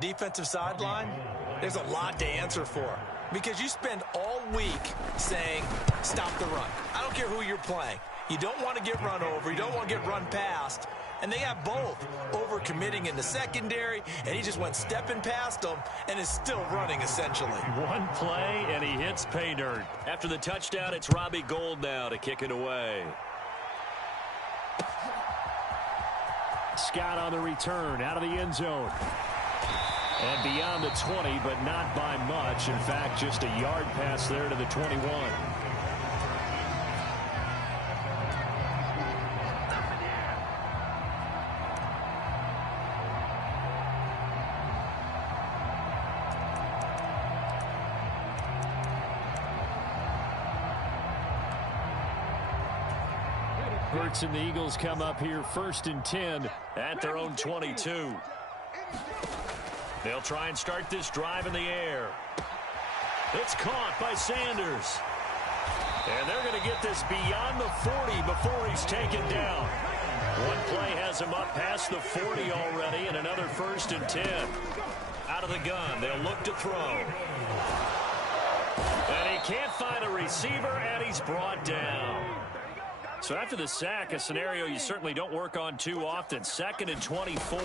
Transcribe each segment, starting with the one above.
Defensive sideline, there's a lot to answer for because you spend all week saying, stop the run. I don't care who you're playing. You don't want to get run over. You don't want to get run past. And they have both over-committing in the secondary, and he just went stepping past them and is still running, essentially. One play, and he hits pay dirt. After the touchdown, it's Robbie Gould now to kick it away. Scott on the return, out of the end zone. And beyond the 20, but not by much. In fact, just a yard pass there to the 21. Hurts and the Eagles come up here 1st and 10 at their own 22. They'll try and start this drive in the air. It's caught by Sanders. And they're going to get this beyond the 40 before he's taken down. One play has him up past the 40 already, and another 1st and 10. Out of the gun, they'll look to throw. And he can't find a receiver, and he's brought down. So after the sack, a scenario you certainly don't work on too often. 2nd and 24.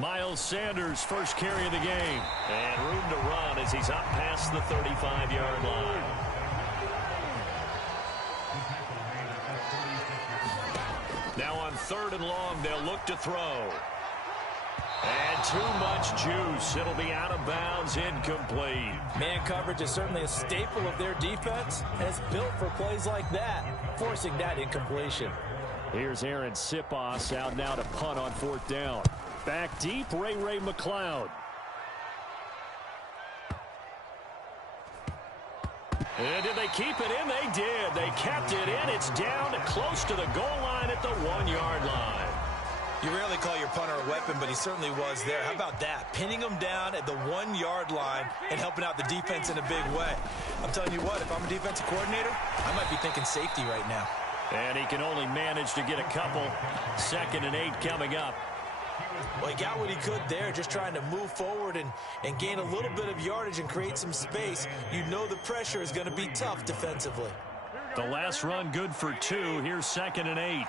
Miles Sanders, first carry of the game. And room to run as he's up past the 35-yard line. Now on 3rd and long, they'll look to throw. And too much juice. It'll be out of bounds, incomplete. Man coverage is certainly a staple of their defense, and it's built for plays like that, forcing that incompletion. Here's Aaron Sipos out now to punt on 4th down. Back deep, Ray McLeod. And did they keep it in? They did. They kept it in. It's down to close to the goal line at the 1-yard line. You rarely call your punter a weapon, but he certainly was there. How about that? Pinning him down at the 1-yard line and helping out the defense in a big way. I'm telling you what, if I'm a defensive coordinator, I might be thinking safety right now. And he can only manage to get a couple. 2nd and 8 coming up. Well, he got what he could there, just trying to move forward and gain a little bit of yardage and create some space. You know the pressure is going to be tough defensively. The last run good for 2. Here's 2nd and 8.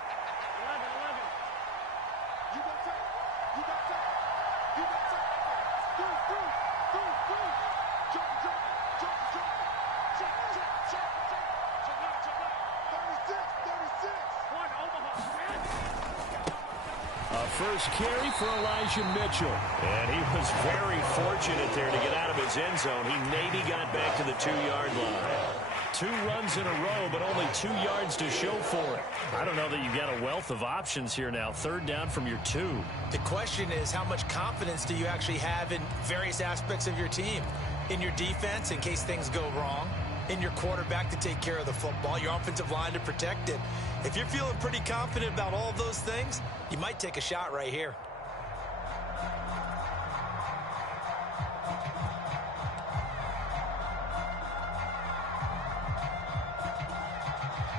First carry for Elijah Mitchell. And he was very fortunate there to get out of his end zone. He maybe got back to the 2-yard line. 2 runs in a row, but only 2 yards to show for it. I don't know that you've got a wealth of options here now. 3rd down from your 2. The question is, how much confidence do you actually have in various aspects of your team? In your defense, in case things go wrong. In your quarterback to take care of the football. Your offensive line to protect it. If you're feeling pretty confident about all those things, you might take a shot right here.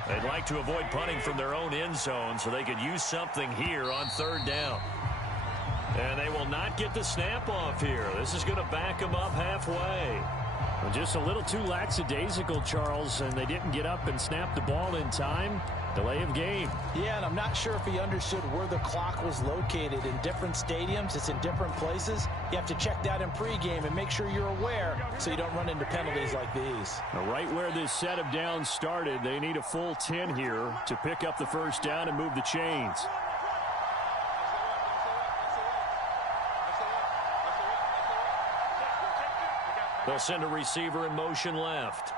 They'd like to avoid punting from their own end zone so they could use something here on 3rd down. And they will not get the snap off here. This is going to back them up halfway. Well, just a little too lackadaisical, Charles, and they didn't get up and snap the ball in time. Delay of game. Yeah, and I'm not sure if he understood where the clock was located. In different stadiums, it's in different places. You have to check that in pregame and make sure you're aware so you don't run into penalties like these. Now, right where this set of downs started, they need a full 10 here to pick up the 1st down and move the chains. They'll send a receiver in motion left.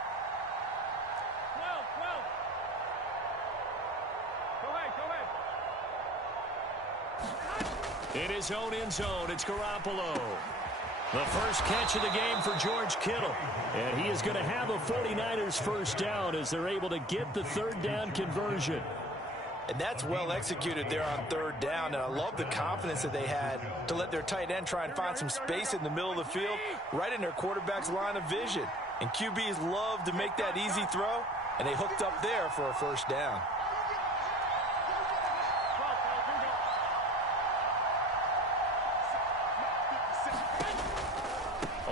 In his own end zone, it's Garoppolo. The first catch of the game for George Kittle. And he is going to have a 49ers 1st down as they're able to get the 3rd down conversion. And that's well executed there on 3rd down. And I love the confidence that they had to let their tight end try and find some space in the middle of the field, right in their quarterback's line of vision. And QBs love to make that easy throw, and they hooked up there for a 1st down.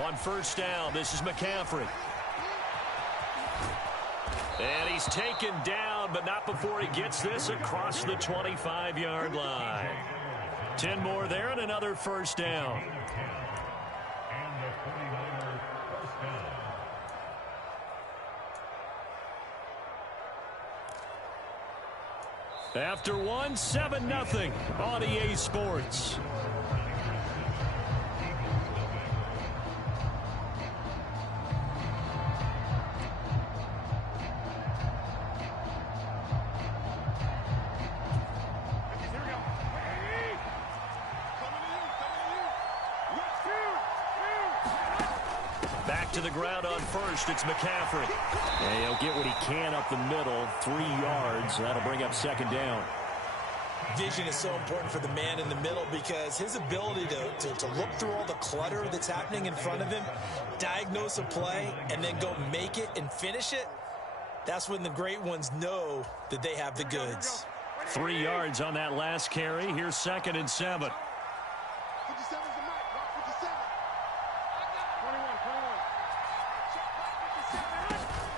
On first down, this is McCaffrey. And he's taken down, but not before he gets this across the 25-yard line. 10 more there and another first down. After one, 7-0 on EA Sports. Back to the ground on first. It's McCaffrey. And he'll get what he can up the middle. 3 yards. That'll bring up second down. Vision is so important for the man in the middle because his ability to look through all the clutter that's happening in front of him, diagnose a play, and then go make it and finish it, that's when the great ones know that they have the goods. 3 yards on that last carry. Here's 2nd and 7.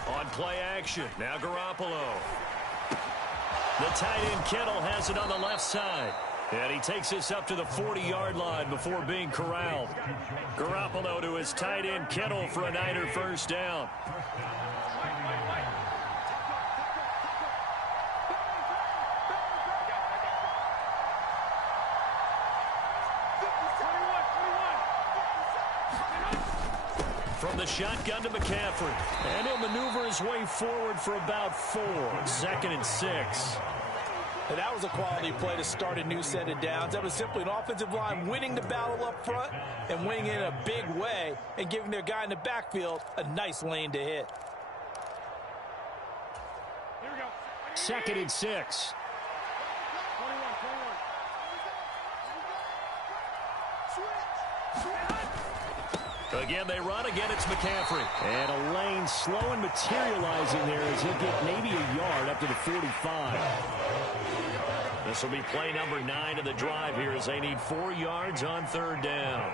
On play action, now Garoppolo. The tight end Kittle has it on the left side. And he takes this up to the 40-yard line before being corralled. Garoppolo to his tight end Kittle for a Niner first down. From the shotgun to McCaffrey. And he'll maneuver his way forward for about 4. 2nd and 6. And that was a quality play to start a new set of downs. That was simply an offensive line winning the battle up front and winning it in a big way and giving their guy in the backfield a nice lane to hit. 2nd and 6. Again, they run. Again, it's McCaffrey. And a lane slow and materializing there as he'll get maybe a yard up to the 45. This will be play number 9 of the drive here as they need 4 yards on 3rd down.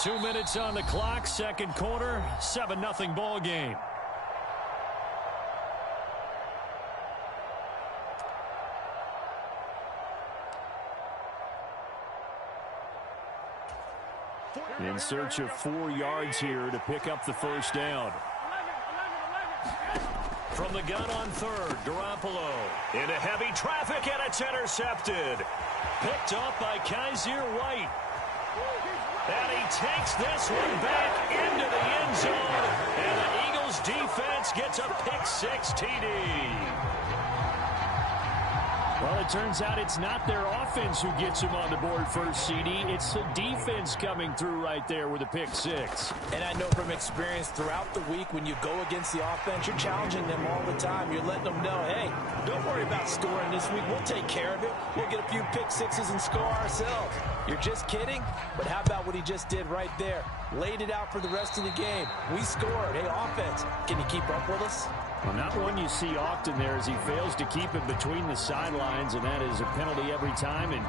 Two minutes on the clock, second quarter, 7-0 ball game. In search of 4 yards here to pick up the first down. From the gun on 3rd, Garoppolo into heavy traffic, and it's intercepted. Picked off by Kaiser White. And he takes this one back into the end zone. And the Eagles defense gets a pick-6 TD. Well, it turns out it's not their offense who gets him on the board first, CD. It's the defense coming through right there with a pick-6. And I know from experience throughout the week when you go against the offense, you're challenging them all the time. You're letting them know, hey, don't worry about scoring this week. We'll take care of it. We'll get a few pick-6s and score ourselves. You're just kidding? But how about what he just did right there? Laid it out for the rest of the game. We scored. Hey, offense, can you keep up with us? Well, not one you see often there as he fails to keep it between the sidelines, and that is a penalty every time, and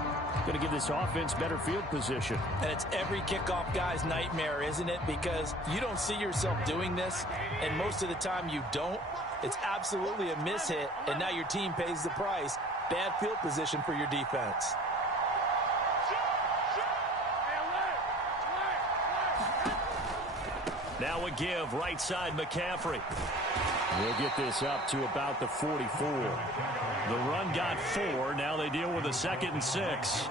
going to give this offense better field position. And it's every kickoff guy's nightmare, isn't it? Because you don't see yourself doing this, and most of the time you don't. It's absolutely a mishit, and now your team pays the price. Bad field position for your defense. Now a give, right side McCaffrey. We'll get this up to about the 44. The run got 4. Now they deal with a 2nd and 6.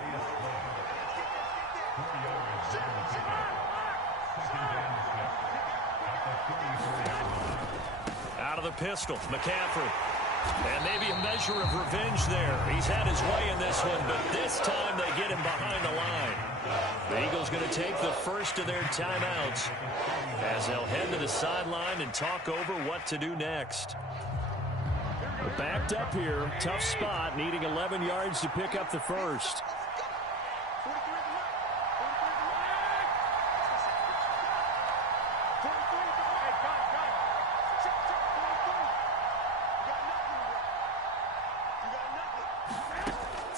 Out of the pistol, McCaffrey. And maybe a measure of revenge there. He's had his way in this one, but this time they get him behind the line. The Eagles going to take the first of their timeouts as they'll head to the sideline and talk over what to do next. We're backed up here. Tough spot, needing 11 yards to pick up the first.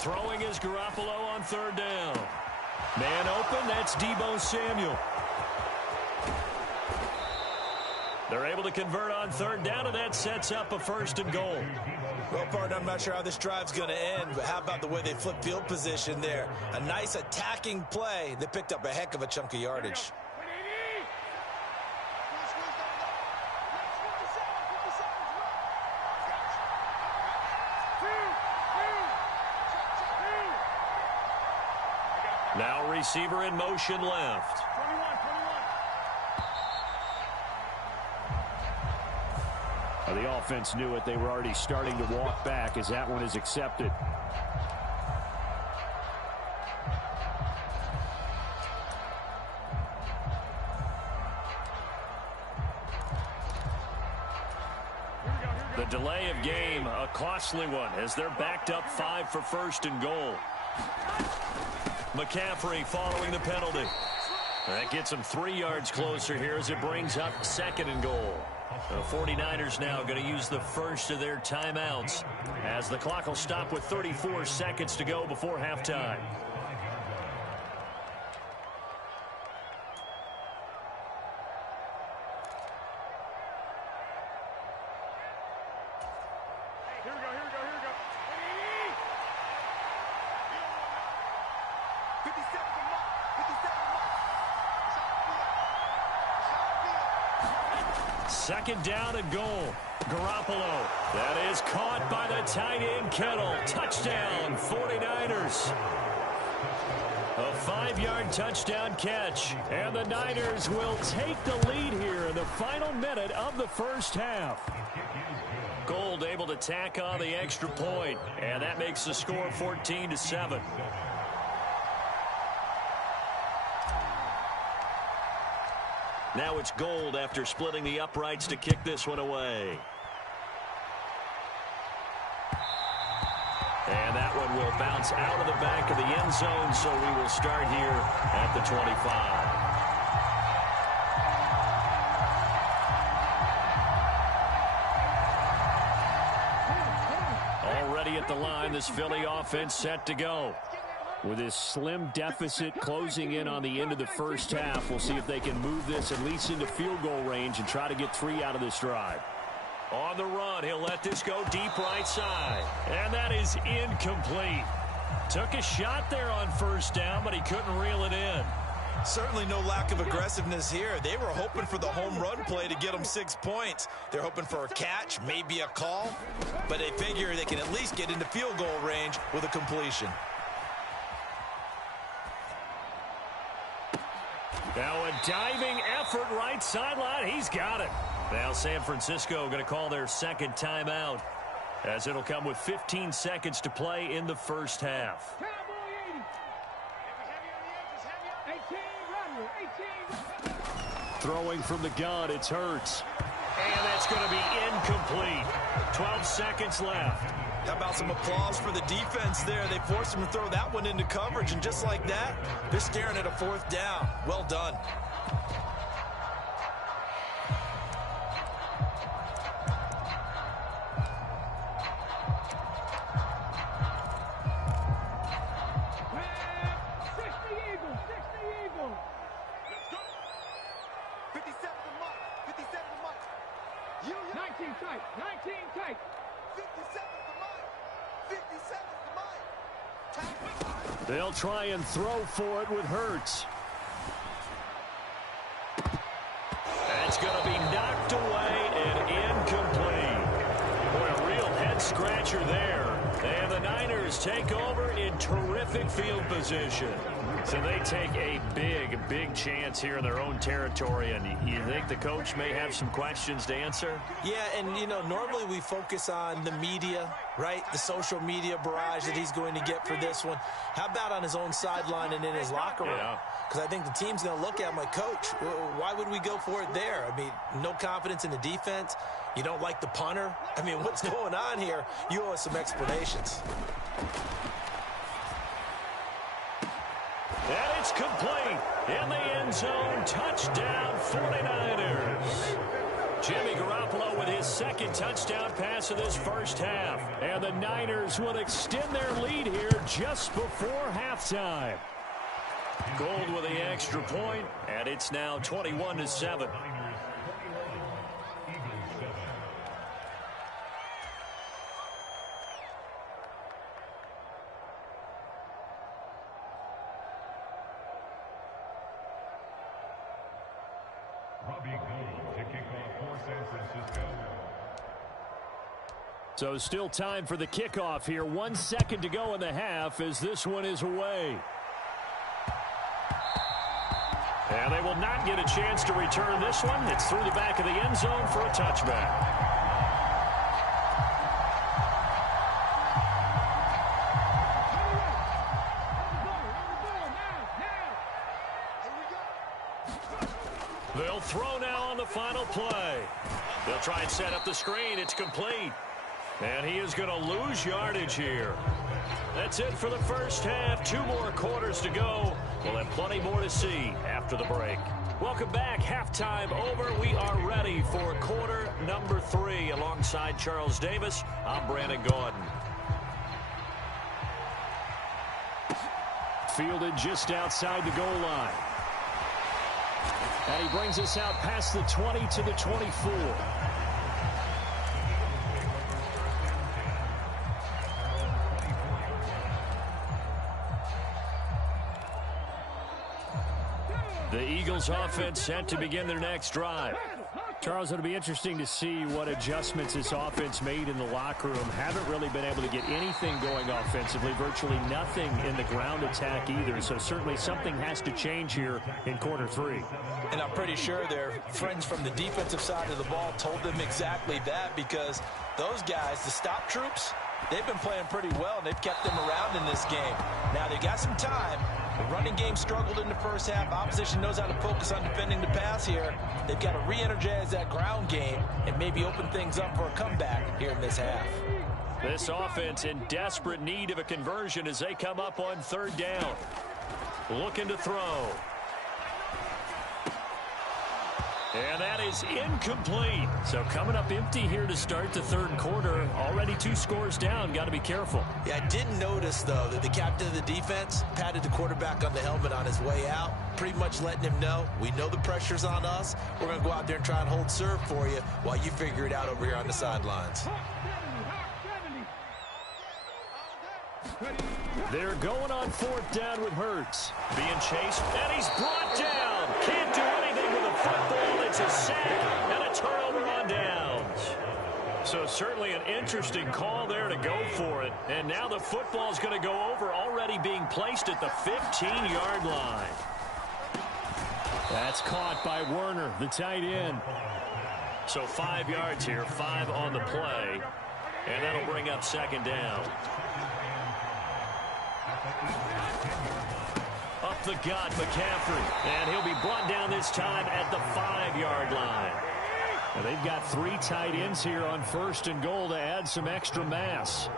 Throwing is Garoppolo on third down. Man open, that's Deebo Samuel. They're able to convert on third down, and that sets up a 1st and goal. Well, partner, I'm not sure how this drive's going to end, but how about the way they flip field position there? A nice attacking play. They picked up a heck of a chunk of yardage. Now receiver in motion left. The offense knew it. They were already starting to walk back as that one is accepted. The delay of game, a costly one, as they're backed up 5 for 1st and goal. McCaffrey following the penalty. That gets them 3 yards closer here as it brings up 2nd and goal. The 49ers now going to use the first of their timeouts as the clock will stop with 34 seconds to go before halftime. Here we go. 57 to mark. 57 to mark. 2nd down and goal. Garoppolo. That is caught by the tight end Kittle. Touchdown, 49ers. A 5-yard touchdown catch. And the Niners will take the lead here in the final minute of the first half. Gold able to tack on the extra point. And that makes the score 14-7. Now it's Gold after splitting the uprights to kick this one away. And that one will bounce out of the back of the end zone, so we will start here at the 25. Already at the line, this Philly offense set to go. With this slim deficit closing in on the end of the first half, we'll see if they can move this at least into field goal range and try to get 3 out of this drive. On the run, he'll let this go deep right side. And that is incomplete. Took a shot there on 1st down, but he couldn't reel it in. Certainly no lack of aggressiveness here. They were hoping for the home run play to get them 6 points. They're hoping for a catch, maybe a call, but they figure they can at least get into field goal range with a completion. Now a diving effort right sideline. He's got it. Now San Francisco going to call their 2nd timeout as it'll come with 15 seconds to play in the first half. Throwing from the gun, it's Hurts. And that's going to be incomplete. 12 seconds left. How about some applause for the defense there? They forced him to throw that one into coverage, and just like that, they're staring at a 4th down. Well done. They'll try and throw for it with Hurts. That's going to be knocked away and incomplete. Boy, a real head-scratcher there. And the Niners take over in terrific field position. So they take a big chance here in their own territory. And you think the coach may have some questions to answer? Yeah, and, you know, normally we focus on the media, right? The social media barrage that he's going to get for this one. How about on his own sideline and in his locker room? Because I think the team's going to look at him like, Coach, why would we go for it there? I mean, no confidence in the defense. You don't like the punter? I mean, what's going on here? You owe us some explanations. And it's complete. In the end zone, touchdown 49ers. Jimmy Garoppolo with his second touchdown pass of this first half. And the Niners will extend their lead here just before halftime. Gold with the extra point, and it's now 21-7. So still time for the kickoff here. 1 second to go in the half as this one is away. And they will not get a chance to return this one. It's through the back of the end zone for a touchback. They'll throw now on the final play. They'll try and set up the screen. It's complete. And he is going to lose yardage here. That's it for the first half. 2 more quarters to go. We'll have plenty more to see after the break. Welcome back. Halftime over. We are ready for quarter number 3. Alongside Charles Davis, I'm Brandon Gordon. Fielded just outside the goal line. And he brings us out past the 20 to the 24. The Eagles offense set to begin their next drive. Charles, it'll be interesting to see what adjustments this offense made in the locker room. Haven't really been able to get anything going offensively, virtually nothing in the ground attack either. So certainly something has to change here in quarter 3. And I'm pretty sure their friends from the defensive side of the ball told them exactly that, because those guys, the stop troops, they've been playing pretty well, and they've kept them around in this game. Now, they got some time. The running game struggled in the first half. Opposition knows how to focus on defending the pass here. They've got to re-energize that ground game and maybe open things up for a comeback here in this half. This offense in desperate need of a conversion as they come up on 3rd down. Looking to throw. And that is incomplete. So coming up empty here to start the 3rd quarter. Already 2 scores down. Got to be careful. Yeah, I did notice, though, that the captain of the defense patted the quarterback on the helmet on his way out, pretty much letting him know, we know the pressure's on us. We're going to go out there and try and hold serve for you while you figure it out over here on the sidelines. They're going on 4th down with Hurts. Being chased, and he's brought down. Can't do anything with a football. It's a sack and a turnover on downs. So certainly an interesting call there to go for it. And now the football's going to go over, already being placed at the 15-yard line. That's caught by Werner, the tight end. So 5 yards here, 5 on the play. And that'll bring up 2nd down. Up the gut, McCaffrey. And he'll be brought down this time at the 5-yard line. And they've got 3 tight ends here on 1st and goal to add some extra mass.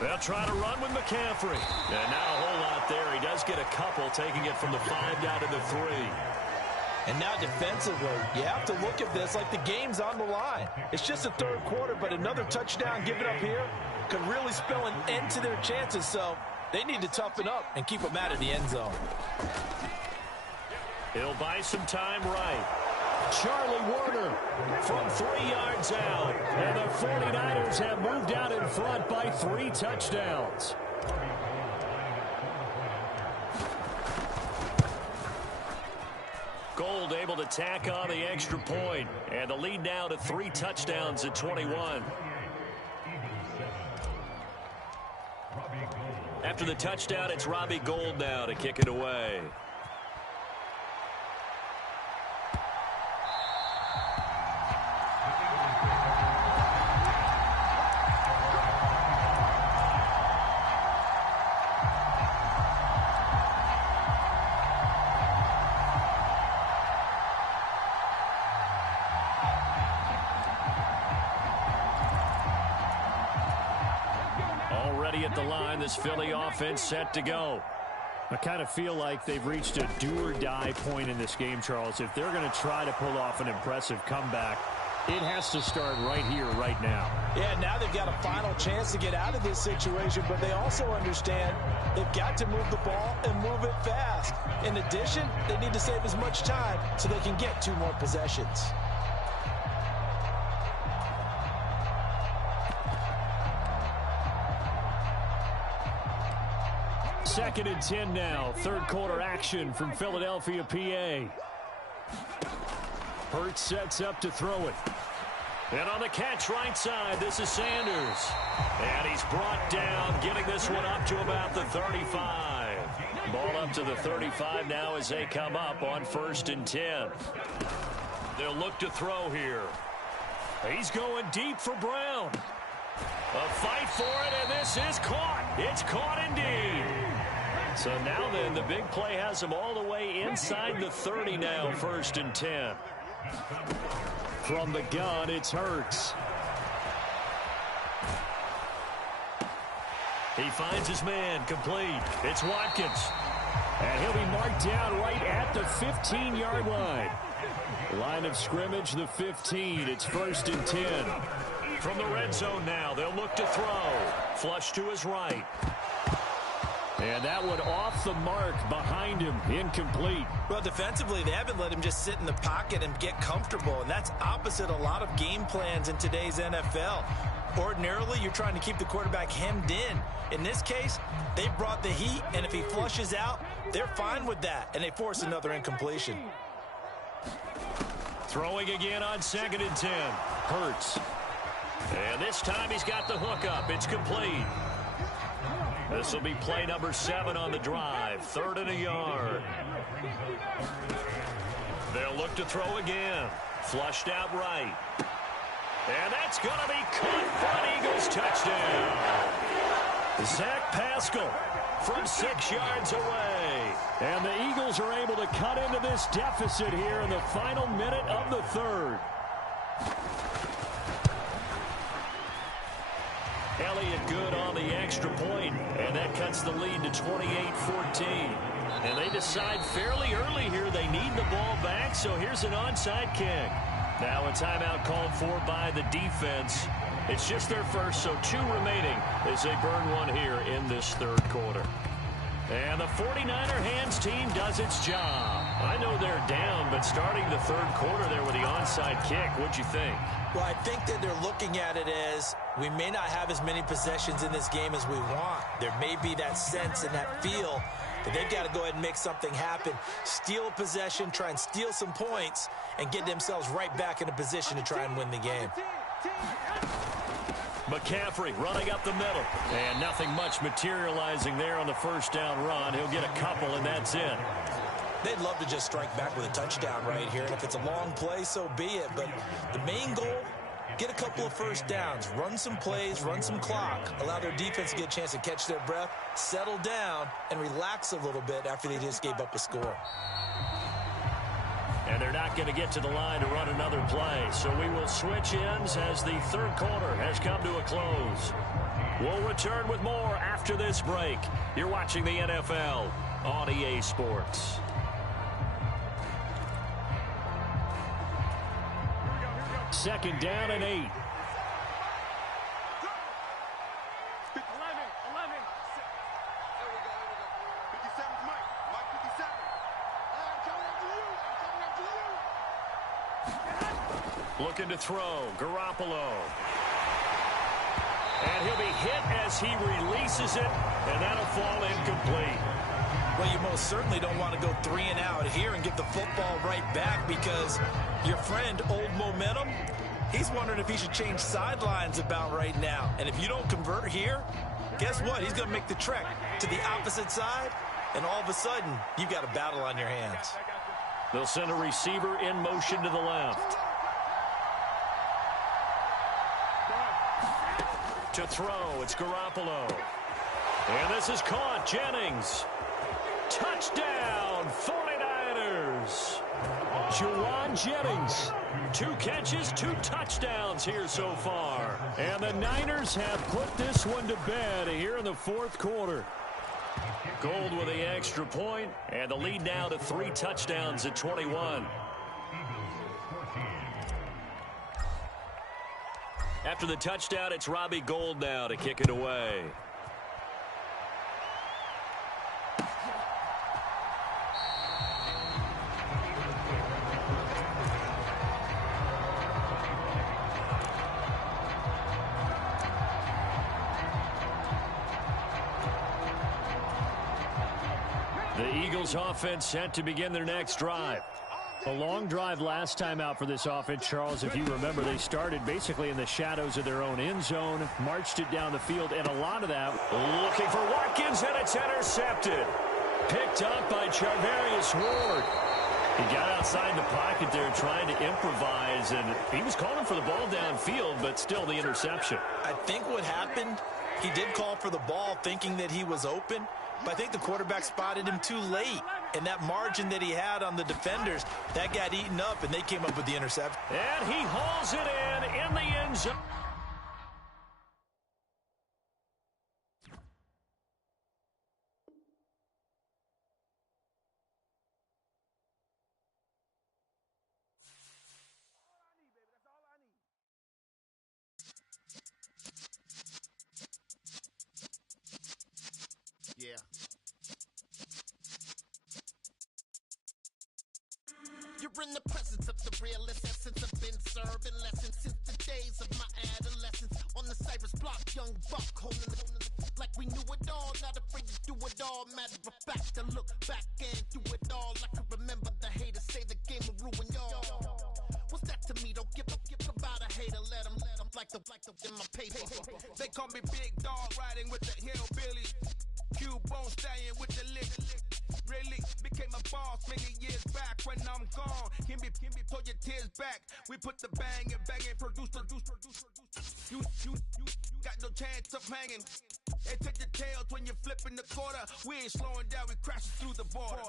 They'll try to run with McCaffrey. And not a whole lot there. He does get a couple, taking it from the 5 down to the 3. And now defensively, you have to look at this like the game's on the line. It's just the 3rd quarter, but another touchdown given up here could really spell an end to their chances. So they need to toughen up and keep them out of the end zone. He'll buy some time right. Charlie Werner from 3 yards out. And the 49ers have moved out in front by 3 touchdowns. Gold able to tack on the extra point. And the lead now to 3 touchdowns at 21. After the touchdown, it's Robbie Gould now to kick it away. At the line, this Philly offense set to go. I kind of feel like they've reached a do-or-die point in this game, Charles. If they're going to try to pull off an impressive comeback, it has to start right here, right now. Yeah, now they've got a final chance to get out of this situation, but they also understand they've got to move the ball and move it fast. In addition, they need to save as much time so they can get 2 more possessions. Second and 10 now. Third quarter action from Philadelphia, PA. Hurts sets up to throw it. And on the catch right side, this is Sanders. And he's brought down, getting this one up to about the 35. Ball up to the 35 now as they come up on 1st and 10. They'll look to throw here. He's going deep for Brown. A fight for it, and this is caught. It's caught indeed. So now then, the big play has him all the way inside the 30 now, 1st and 10. From the gun, it's Hurts. He finds his man, complete. It's Watkins. And he'll be marked down right at the 15-yard line. Line of scrimmage, the 15. It's 1st and 10. From the red zone now, they'll look to throw. Flush to his right. And that one off the mark behind him, incomplete. Well, defensively, they haven't let him just sit in the pocket and get comfortable, and that's opposite a lot of game plans in today's NFL. Ordinarily, you're trying to keep the quarterback hemmed in. In this case, they brought the heat, and if he flushes out, they're fine with that, and they force another incompletion. Throwing again on 2nd and 10. Hurts. And this time he's got the hook up. It's complete. This will be play number 7 on the drive. 3rd and a yard. They'll look to throw again. Flushed out right. And that's going to be caught for an Eagles touchdown. Zach Pascal from 6 yards away. And the Eagles are able to cut into this deficit here in the final minute of the 3rd. Elliott good on the extra point, and that cuts the lead to 28-14. And they decide fairly early here they need the ball back, so here's an onside kick. Now a timeout called for by the defense. It's just their first, so 2 remaining as they burn one here in this 3rd quarter. And the 49er hands team does its job. I know they're down, but starting the 3rd quarter there with the onside kick, what'd you think? Well, I think that they're looking at it as we may not have as many possessions in this game as we want. There may be that sense and that feel that they've got to go ahead and make something happen. Steal a possession, try and steal some points, and get themselves right back in a position to try and win the game. McCaffrey running up the middle. And nothing much materializing there on the 1st down run. He'll get a couple, and that's it. They'd love to just strike back with a touchdown right here. And if it's a long play, so be it. But the main goal, get a couple of 1st downs. Run some plays, run some clock. Allow their defense to get a chance to catch their breath, settle down, and relax a little bit after they just gave up a score. And they're not going to get to the line to run another play. So we will switch ends as the 3rd quarter has come to a close. We'll return with more after this break. You're watching the NFL on EA Sports. Second down and 8. 11, 11. There we go. 57's Mike. Mike 57. I'm coming after you. Looking to throw. Garoppolo. And he'll be hit as he releases it, and that'll fall incomplete. Well, you most certainly don't want to go 3 and out here and get the football right back because your friend, Old Momentum, he's wondering if he should change sidelines about right now. And if you don't convert here, guess what? He's going to make the trek to the opposite side, and all of a sudden, you've got a battle on your hands. They'll send a receiver in motion to the left. To throw, it's Garoppolo. And this is caught. Jennings. Touchdown, 49ers. Juwan Jennings. 2 catches, 2 touchdowns here so far. And the Niners have put this one to bed here in the 4th quarter. Gold with the extra point, and the lead now to 3 touchdowns at 21. After the touchdown, it's Robbie Gould now to kick it away. The Eagles offense set to begin their next drive. A long drive last time out for this offense, Charles. If you remember, they started basically in the shadows of their own end zone, marched it down the field, and a lot of that looking for Watkins, and it's intercepted. Picked up by Charvarius Ward. He got outside the pocket there trying to improvise, and he was calling for the ball downfield, but still the interception. I think what happened, he did call for the ball thinking that he was open, but I think the quarterback spotted him too late. And that margin that he had on the defenders, that got eaten up, and they came up with the interception. And he hauls it in the end zone. Yeah. You're in the presence of the realest essence. I've been serving lessons since the days of my adolescence. On the Cypress block, young buck holding it like we knew it all. Not afraid to do it all. Matter of fact, to look back and do it all. I can remember the haters say the game will ruin y'all. What's that to me? Don't give about a hater. Let them like the in my paper. They call me Big Dog, riding with the hillbilly. Q-Bone stallion with the lick. Really became a boss many years back. When I'm gone, can be pull your tears back. We put the bang and produce. You got no chance of hanging. And take the tails when you're flipping the quarter. We ain't slowing down, we crashing through the border.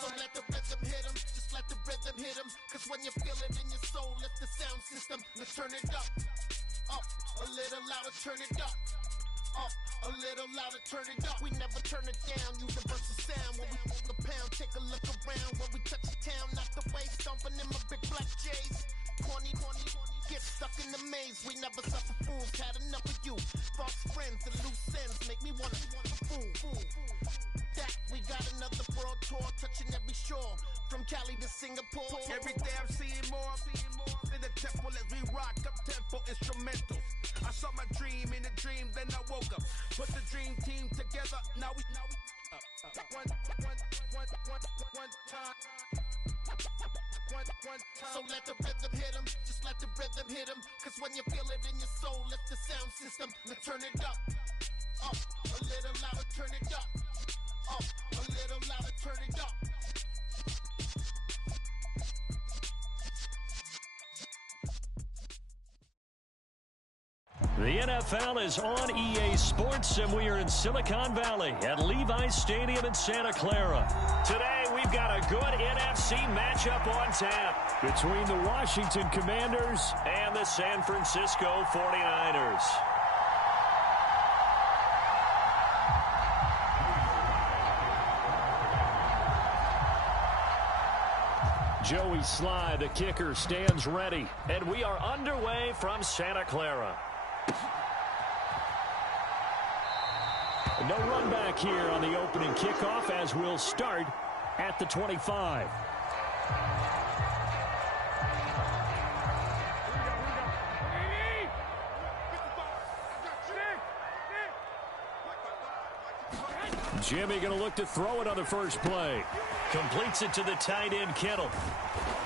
So let the rhythm hit 'em, just let the rhythm hit 'em. Cause when you feel it in your soul, lift the sound system. Let's turn it up, a little louder, turn it up, a little louder, turn it up. We never turn it down, universal sound. When we move the pound, take a look around. When we touch the town, not the way, stomping in my big black J's. 20, get stuck in the maze. We never suffer fools, had enough of you. False friends and loose ends make me wanna fool. That we got another world tour, touching every shore, from Cali to Singapore. Every day I'm seeing more in the temple as we rock up tempo instrumentals. I saw my dream in a dream, then I woke up. Put the dream team together, now we one time. So let the rhythm hit 'em, just let the rhythm hit 'em. Cause when you feel it in your soul, lift the sound system. Let's turn it up, a little louder, turn it up, a little louder, turn it up. The NFL is on EA Sports, and we are in Silicon Valley at Levi's Stadium in Santa Clara. Today, we've got a good NFC matchup on tap between the Washington Commanders and the San Francisco 49ers. Joey Sly, the kicker, stands ready, and we are underway from Santa Clara. No run back here on the opening kickoff as we'll start at the 25. Jimmy going to look to throw it on the first play. Completes it to the tight end, Kittle.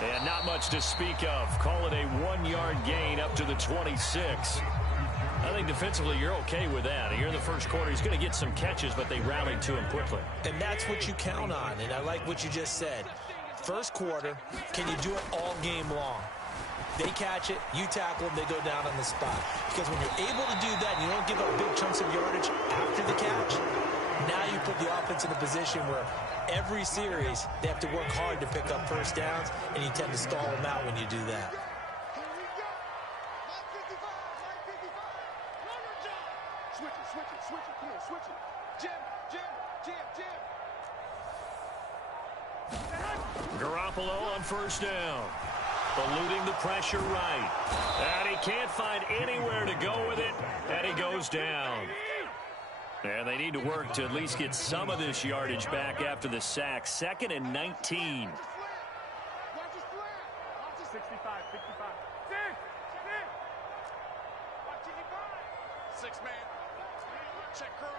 And not much to speak of. Call it a 1-yard gain up to the 26. I think defensively you're okay with that. Here in the first quarter, he's going to get some catches, but they rallied to him quickly. And that's what you count on, and I like what you just said. First quarter, can you do it all game long? They catch it, you tackle them, they go down on the spot. Because when you're able to do that, and you don't give up big chunks of yardage after the catch, now you put the offense in a position where every series they have to work hard to pick up first downs, and you tend to stall them out when you do that. Switch it. Come on, switch it. Jam. Garoppolo on first down. Eluding the pressure right. And he can't find anywhere to go with it, and he goes down. And they need to work to at least get some of this yardage back after the sack. 2nd and 19. 6-man. Check curls.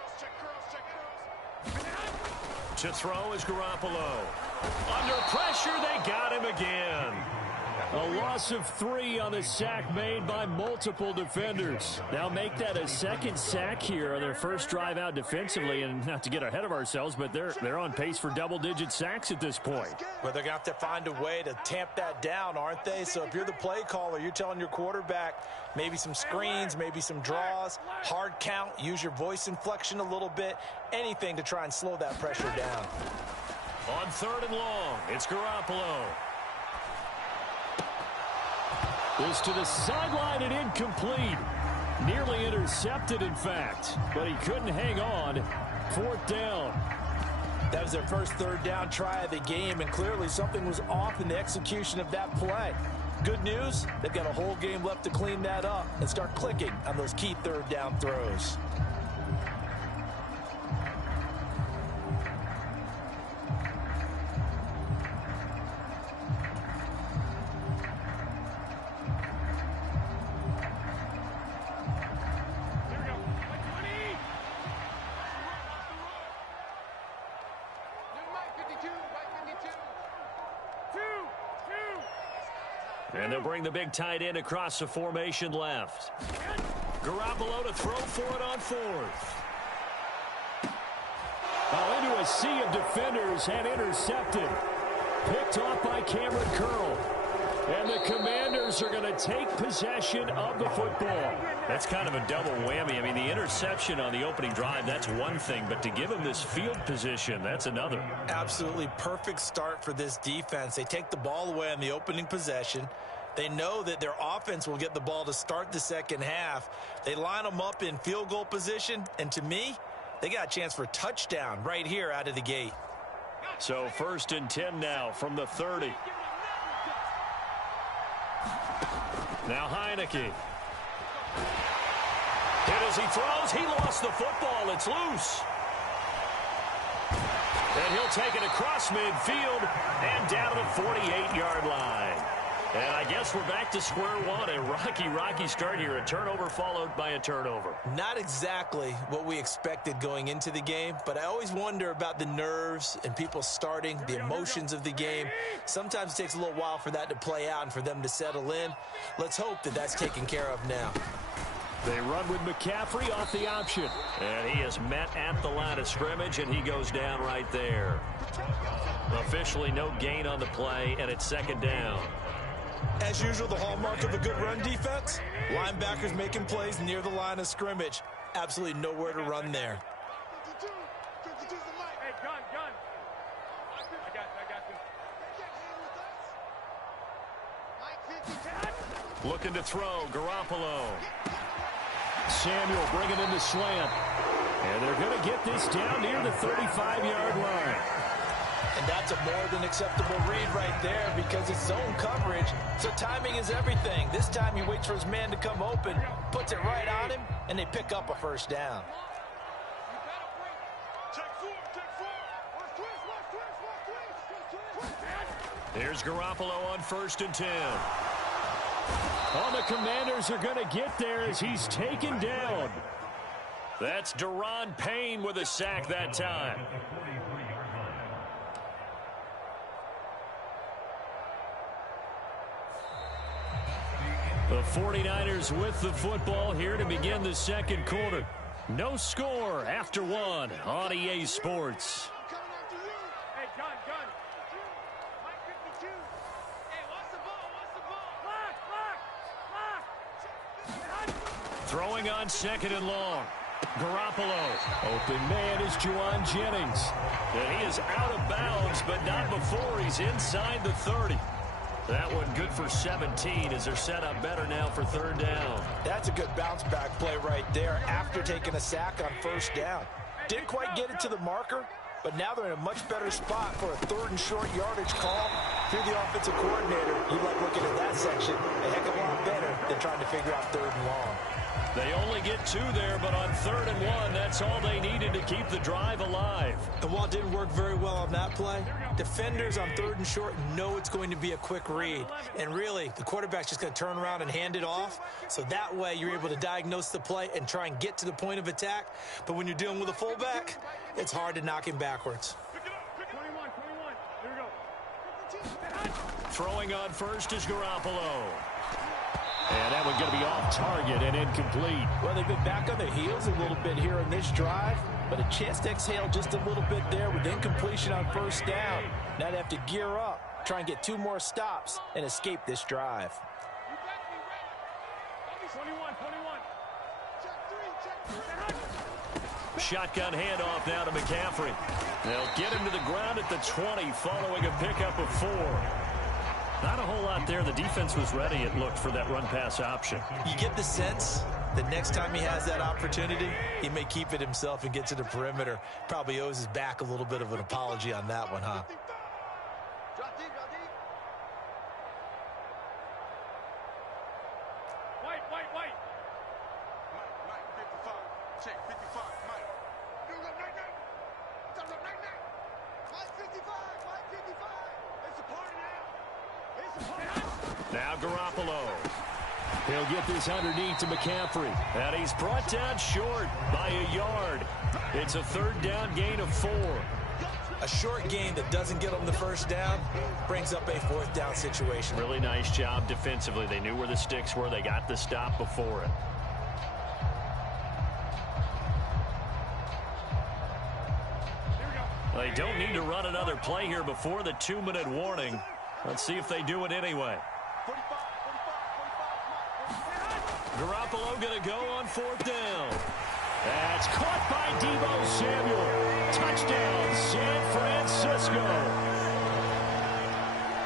To throw is Garoppolo. Under pressure, they got him again. A loss of 3 on the sack made by multiple defenders. Now make that a 2nd sack here on their first drive out defensively. And not to get ahead of ourselves, but they're on pace for double-digit sacks at this point. But they're going to have to find a way to tamp that down, aren't they? So if you're the play caller, you're telling your quarterback maybe some screens, maybe some draws, hard count, use your voice inflection a little bit, anything to try and slow that pressure down. On 3rd and long, it's Garoppolo. This to the sideline and incomplete. Nearly intercepted, in fact, but he couldn't hang on. 4th down. That was their first 3rd down try of the game, and clearly something was off in the execution of that play. Good news, they've got a whole game left to clean that up and start clicking on those key 3rd down throws. And they'll bring the big tight end across the formation left. Garoppolo to throw for it on 4th. Into a sea of defenders and intercepted. Picked off by Cameron Curl. And the Commanders are going to take possession of the football. That's kind of a double whammy. I mean, the interception on the opening drive, that's one thing. But to give him this field position, that's another. Absolutely perfect start for this defense. They take the ball away on the opening possession. They know that their offense will get the ball to start the second half. They line them up in field goal position. And to me, they got a chance for a touchdown right here out of the gate. So 1st and 10 now from the 30. Now Heineke. Hit as he throws. He lost the football. It's loose. And he'll take it across midfield and down to the 48-yard line. And I guess we're back to square one. A rocky start here. A turnover followed by a turnover. Not exactly what we expected going into the game, but I always wonder about the nerves and people starting, the emotions of the game. Sometimes it takes a little while for that to play out and for them to settle in. Let's hope that that's taken care of now. They run with McCaffrey off the option. And he is met at the line of scrimmage, and he goes down right there. Officially no gain on the play, and it's 2nd down. As usual, the hallmark of a good run defense, linebackers making plays near the line of scrimmage. Absolutely nowhere to run there. Hey, gun. I got this. Looking to throw, Garoppolo. Samuel bringing in the slant. And they're going to get this down near the 35-yard line. And that's a more than acceptable read right there because it's zone coverage, so timing is everything. This time he waits for his man to come open, puts it right on him, and they pick up a first down. Here's Garoppolo on 1st and 10. Oh, the Commanders are going to get there as he's taken down. That's Deron Payne with a sack that time. The 49ers with the football here to begin the 2nd quarter. No score after 1 on EA Sports. Hey, gun. Mike 52. Hey, what's the ball? Block. Throwing on 2nd and long. Garoppolo. Open man is Juwan Jennings. And he is out of bounds, but not before he's inside the 30. That one good for 17 as they're set up better now for third down. That's a good bounce back play right there after taking a sack on first down. Didn't quite get it to the marker, but now they're in a much better spot for a third and short yardage call. If you're the offensive coordinator, you like looking at that section a heck of a lot better than trying to figure out third and long. They only get 2 there, but on 3rd and 1, that's all they needed to keep the drive alive. And while it didn't work very well on that play, defenders on 3rd and short know it's going to be a quick read. And really, the quarterback's just going to turn around and hand it off. So that way, you're able to diagnose the play and try and get to the point of attack. But when you're dealing with a fullback, it's hard to knock him backwards. 21. Here we go. Throwing on first is Garoppolo. And that one's going to be off target and incomplete. Well, they've been back on their heels a little bit here in this drive, but a chance to exhale just a little bit there with incompletion on first down. Now they have to gear up, try and get 2 more stops and escape this drive. 21. Shotgun handoff now to McCaffrey. They'll get him to the ground at the 20 following a pickup of 4. Not a whole lot there. The defense was ready, it looked, for that run-pass option. You get the sense that next time he has that opportunity, he may keep it himself and get to the perimeter. Probably owes his back a little bit of an apology on that one, huh? White. Mike, 55. Check, 55. Mike. Mike 55. It's a party now. Now Garoppolo. He'll get this underneath to McCaffrey. And he's brought down short by a yard. It's a 3rd down gain of 4. A short gain that doesn't get them the first down brings up a 4th down situation. Really nice job defensively. They knew where the sticks were. They got the stop before it. They don't need to run another play here before the 2-minute warning. Let's see if they do it anyway. Garoppolo going to go on 4th down. That's caught by Deebo Samuel. Touchdown, San Francisco.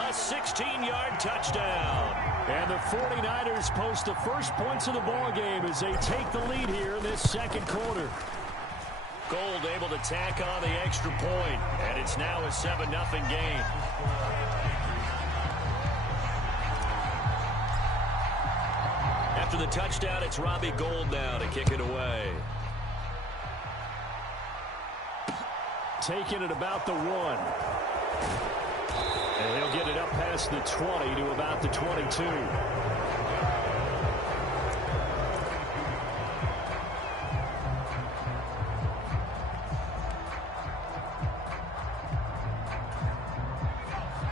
A 16-yard touchdown. And the 49ers post the first points of the ballgame as they take the lead here in this 2nd quarter. Gold able to tack on the extra point, and it's now a 7-0 game. After the touchdown, it's Robbie Gould now to kick it away. Taking it about the 1. And he'll get it up past the 20 to about the 22.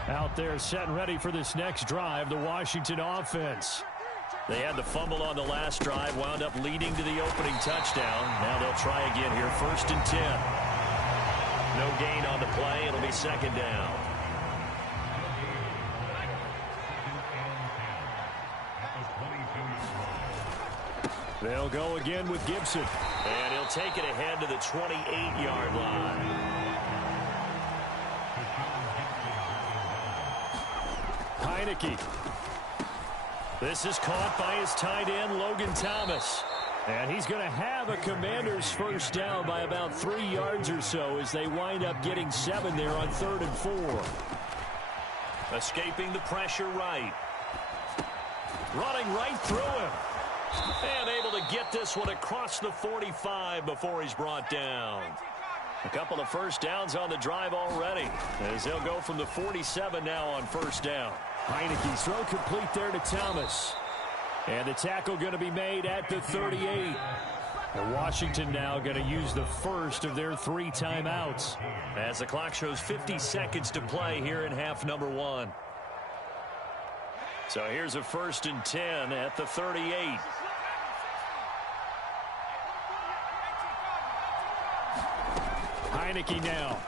Out there set and ready for this next drive, the Washington offense. They had the fumble on the last drive, wound up leading to the opening touchdown. Now they'll try again here, 1st and 10. No gain on the play. It'll be 2nd down. They'll go again with Gibson. And he'll take it ahead to the 28-yard line. Heineke. This is caught by his tight end, Logan Thomas. And he's going to have a Commanders first down by about 3 yards or so as they wind up getting 7 there on 3rd and 4. Escaping the pressure right. Running right through him. And able to get this one across the 45 before he's brought down. A couple of first downs on the drive already as they'll go from the 47 now on first down. Heineke's throw complete there to Thomas. And the tackle going to be made at the 38. And Washington now going to use the first of their 3 timeouts as the clock shows 50 seconds to play here in half number 1. So here's a 1st and 10 at the 38. Heineke now.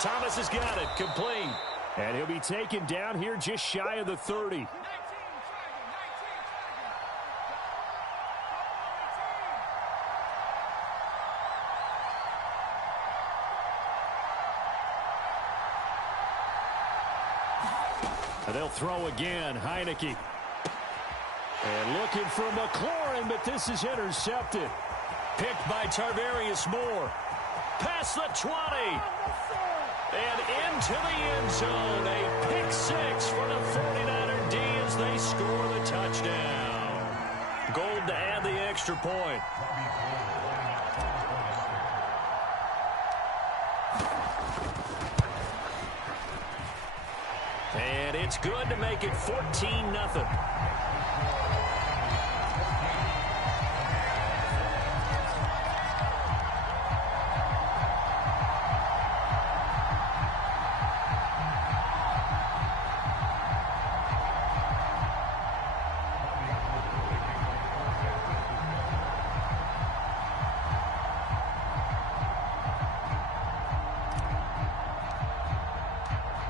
Thomas has got it, complete. And he'll be taken down here just shy of the 30. And they'll throw again. Heineke. And looking for McLaurin, but this is intercepted. Picked by Tarvarius Moore. Past the 20. And into the end zone. A pick six for the 49er D as they score the touchdown. Gold to add the extra point. And it's good to make it 14-0.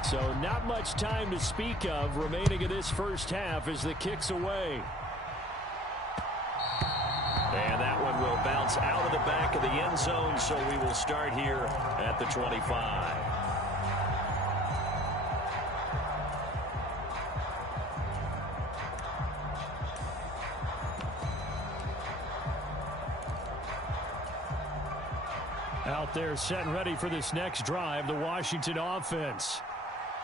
So not much time to speak of remaining in this first half as the kick's away. And that one will bounce out of the back of the end zone, so we will start here at the 25. Out there set and ready for this next drive, the Washington offense.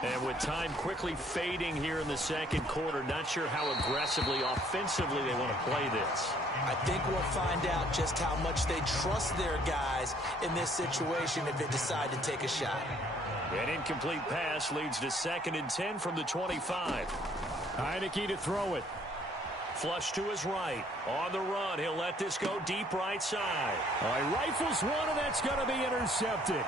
And with time quickly fading here in the second quarter, not sure how aggressively, offensively they want to play this. I think we'll find out just how much they trust their guys in this situation if they decide to take a shot. An incomplete pass leads to 2nd and 10 from the 25. Heineke to throw it. Flush to his right. On the run, he'll let this go deep right side. He rifles one, and that's going to be intercepted.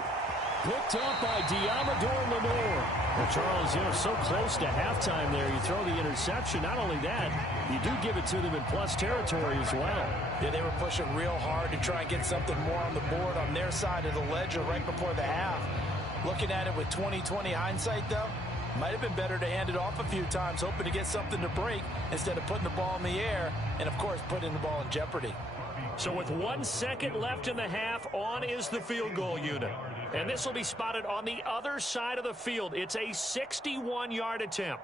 Picked up by Diamador Lenore. Well, Charles, so close to halftime there. You throw the interception. Not only that, you do give it to them in plus territory as well. Yeah, they were pushing real hard to try and get something more on the board on their side of the ledger right before the half. Looking at it with 20/20 hindsight, though, might have been better to hand it off a few times, hoping to get something to break instead of putting the ball in the air and, of course, putting the ball in jeopardy. So with 1 second left in the half, on is the field goal unit. And this will be spotted on the other side of the field. It's a 61-yard attempt.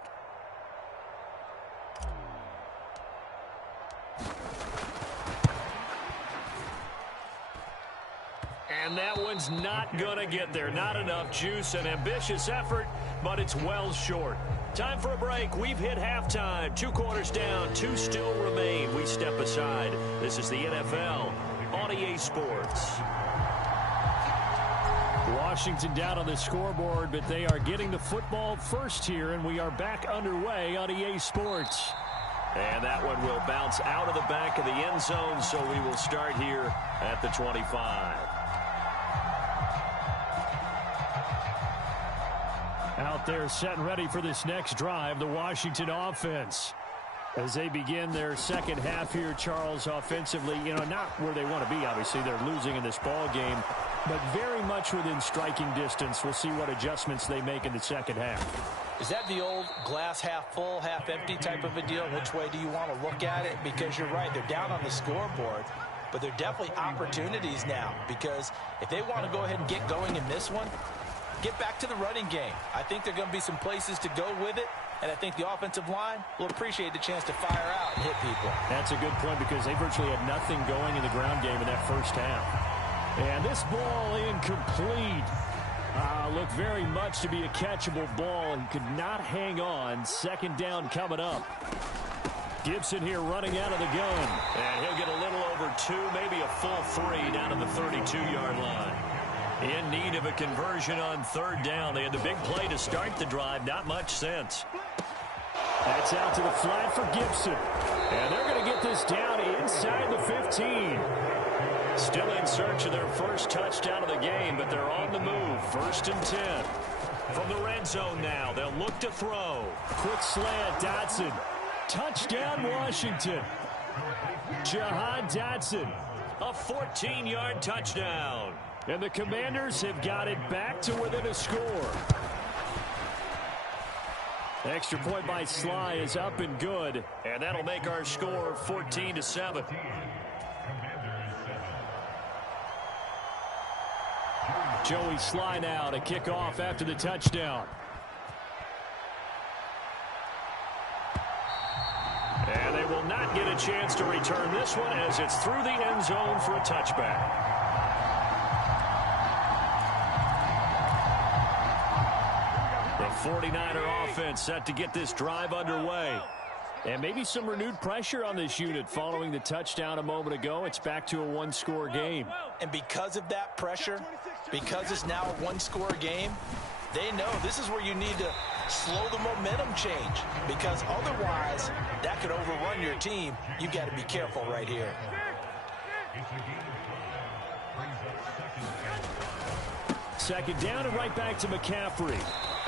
And that one's not going to get there. Not enough juice. An ambitious effort, but it's well short. Time for a break. We've hit halftime. 2 quarters down. 2 still remain. We step aside. This is the NFL on EA Sports. Washington down on the scoreboard, but they are getting the football first here, and we are back underway on EA Sports. And that one will bounce out of the back of the end zone, so we will start here at the 25. Out there set and ready for this next drive, the Washington offense. As they begin their second half here, Charles, offensively, not where they want to be, obviously. They're losing in this ball game, but very much within striking distance. We'll see what adjustments they make in the second half. Is that the old glass half full, half empty type of a deal? Which way do you want to look at it? Because you're right, they're down on the scoreboard, but they're definitely opportunities now, because if they want to go ahead and get going in this one, get back to the running game. I think there are going to be some places to go with it, and I think the offensive line will appreciate the chance to fire out and hit people. That's a good point, because they virtually had nothing going in the ground game in that first half. And this ball incomplete. Looked very much to be a catchable ball. He could not hang on. 2nd down coming up. Gibson here running out of the gun. And he'll get a little over 2, maybe a full 3 down to the 32-yard line. In need of a conversion on 3rd down. They had the big play to start the drive. Not much sense. That's out to the flat for Gibson. And they're going to get this down inside the 15. Still in search of their first touchdown of the game, but they're on the move. 1st and 10. From the red zone now, they'll look to throw. Quick slant, Dotson. Touchdown, Washington. Jahan Dotson. A 14-yard touchdown. And the Commanders have got it back to within a score. Extra point by Sly is up and good. And that'll make our score 14-7. Joey Sly now to kick off after the touchdown. get a chance to return this one as it's through the end zone for a touchback. The 49er offense set to get this drive underway. And maybe some renewed pressure on this unit following the touchdown a moment ago. It's back to a one-score game. And because of that pressure, because it's now a one-score game, they know this is where you need to slow the momentum change, because otherwise that could overrun your team. You got to be careful right here. Second down and right back to McCaffrey.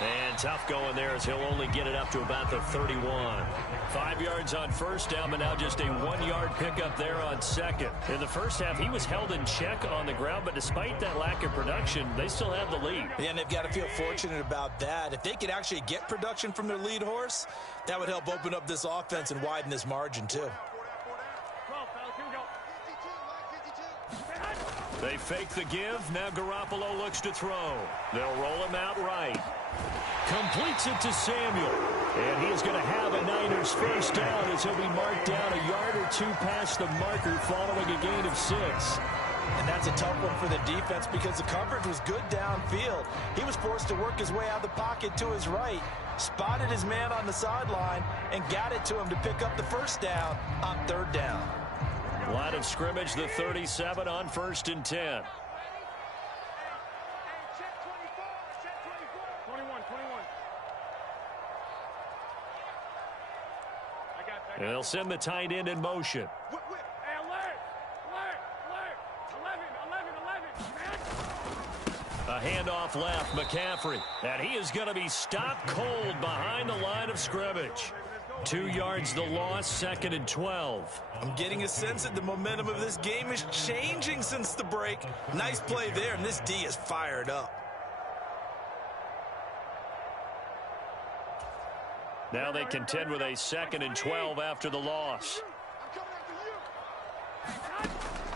And tough going there as he'll only get it up to about the 31. 5 yards on first down, but now just a 1-yard pickup there on second. In the first half, he was held in check on the ground, but despite that lack of production, they still have the lead. Yeah, and they've got to feel fortunate about that. If they could actually get production from their lead horse, that would help open up this offense and widen this margin too. They fake the give. Now Garoppolo looks to throw. They'll roll him out right. Completes it to Samuel. And he is going to have a Niners first down as he'll be marked down a yard or two past the marker following a gain of 6. And that's a tough one for the defense because the coverage was good downfield. He was forced to work his way out of the pocket to his right, spotted his man on the sideline, and got it to him to pick up the first down on third down. Line of scrimmage, the 37 on 1st and 10. And they'll send the tight end in motion. A handoff left, McCaffrey. And he is going to be stopped cold behind the line of scrimmage. 2 yards the loss, 2nd and 12. I'm getting a sense that the momentum of this game is changing since the break. Nice play there, and this D is fired up. Now they contend with a 2nd and 12 after the loss.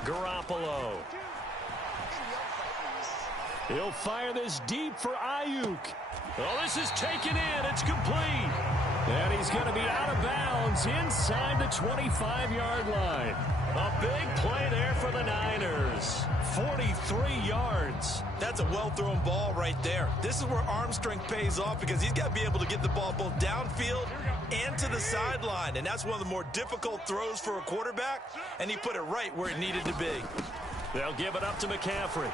Garoppolo. He'll fire this deep for Ayuk. Oh, this is taken in. It's complete. And he's going to be out of bounds inside the 25-yard line. A big play there for the Niners. 43 yards. That's a well-thrown ball right there. This is where arm strength pays off because he's got to be able to get the ball both downfield and to the sideline. And that's one of the more difficult throws for a quarterback. And he put it right where it needed to be. They'll give it up to McCaffrey.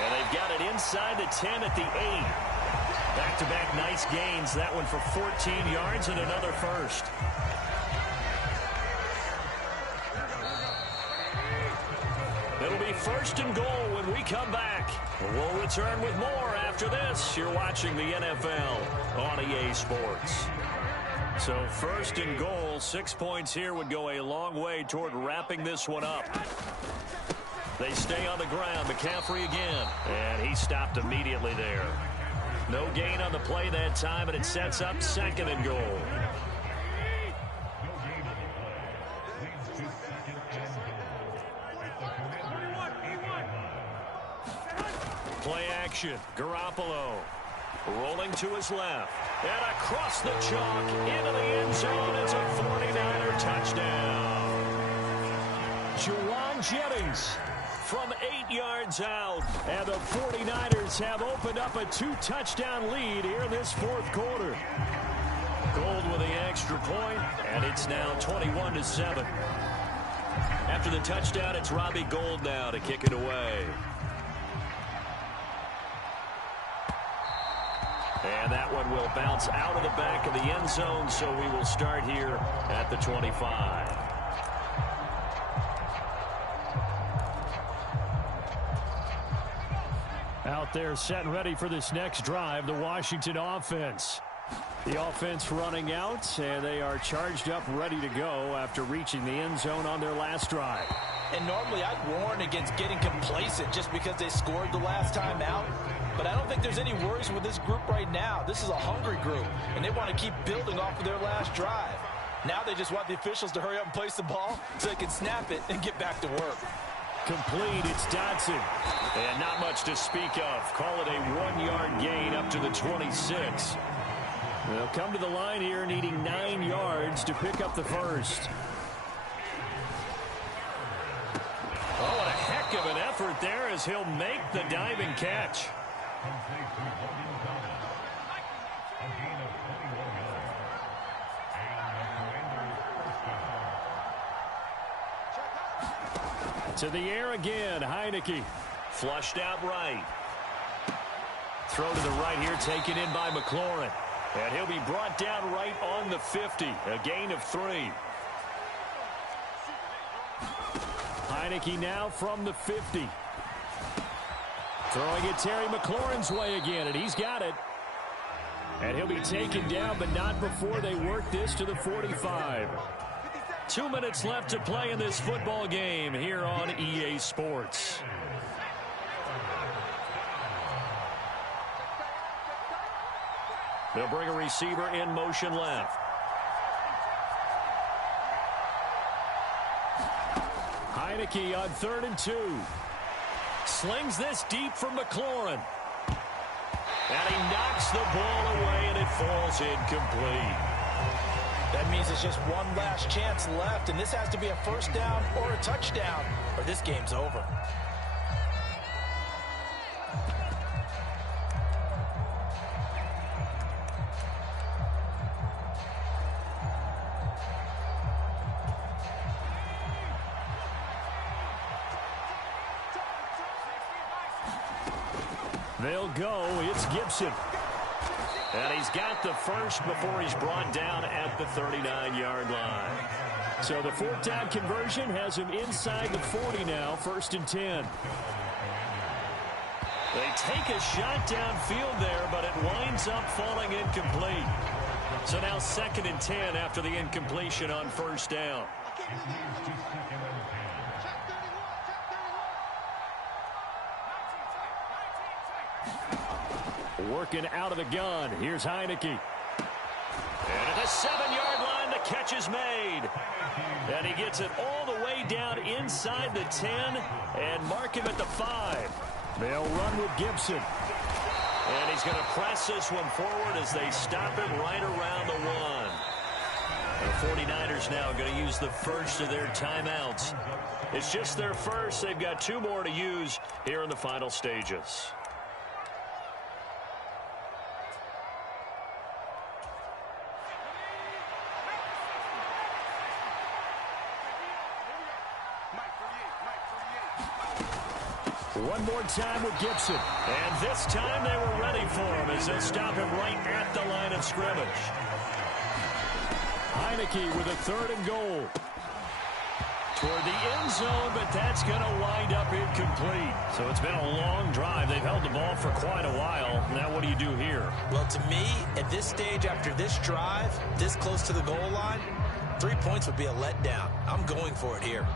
And they've got it inside the 10 at the 8. Back-to-back nice gains. That one for 14 yards and another first. It'll be 1st and goal when we come back. We'll return with more after this. You're watching the NFL on EA Sports. So 1st and goal, 6 points here would go a long way toward wrapping this one up. They stay on the ground. McCaffrey again. And he stopped immediately there. No gain on the play that time, and it sets up 2nd and goal. Play action. Garoppolo rolling to his left. And across the chalk into the end zone. It's a 49er touchdown. Juwan Jennings from 8 yards out. And the 49ers have opened up a 2-touchdown lead here in this 4th quarter. Gold with the extra point, and it's now 21-7. After the touchdown, it's Robbie Gould now to kick it away. And that one will bounce out of the back of the end zone, so we will start here at the 25. Out there set and ready for this next drive, the Washington offense. The offense running out, and they are charged up, ready to go after reaching the end zone on their last drive. And normally I'd warn against getting complacent just because they scored the last time out. But I don't think there's any worries with this group right now. This is a hungry group, and they want to keep building off of their last drive. Now they just want the officials to hurry up and place the ball so they can snap it and get back to work. Complete, it's Dotson. And not much to speak of. Call it a 1-yard gain up to the 26. They'll come to the line here needing 9 yards to pick up the first. Oh, what a heck of an effort there as he'll make the diving catch. To the air again, Heineke. Flushed out right. Throw to the right here, taken in by McLaurin. And he'll be brought down right on the 50. A gain of 3. Heineke now from the 50. Throwing it Terry McLaurin's way again, and he's got it. And he'll be taken down, but not before they work this to the 45. 2 minutes left to play in this football game here on EA Sports. They'll bring a receiver in motion left. Heineke on 3rd and 2. Slings this deep from McLaurin. And he knocks the ball away, and it falls incomplete. That means it's just one last chance left, and this has to be a first down or a touchdown, or this game's over. They'll go. It's Gibson. And he's got the first before he's brought down at the 39-yard line. So the 4th down conversion has him inside the 40 now, 1st and 10. They take a shot downfield there, but it winds up falling incomplete. So now 2nd and 10 after the incompletion on 1st down. Working out of the gun. Here's Heineke. And at the 7-yard line, the catch is made. And he gets it all the way down inside the 10 and mark him at the 5. They'll run with Gibson. And he's going to press this one forward as they stop him right around the 1. The 49ers now going to use the first of their timeouts. It's just their first. They've got 2 more to use here in the final stages. One more time with Gibson. And this time they were ready for him as they'll stop him right at the line of scrimmage. Heineke with a 3rd and goal. Toward the end zone, but that's going to wind up incomplete. So it's been a long drive. They've held the ball for quite a while. Now what do you do here? Well, to me, at this stage after this drive, this close to the goal line, 3 points would be a letdown. I'm going for it here.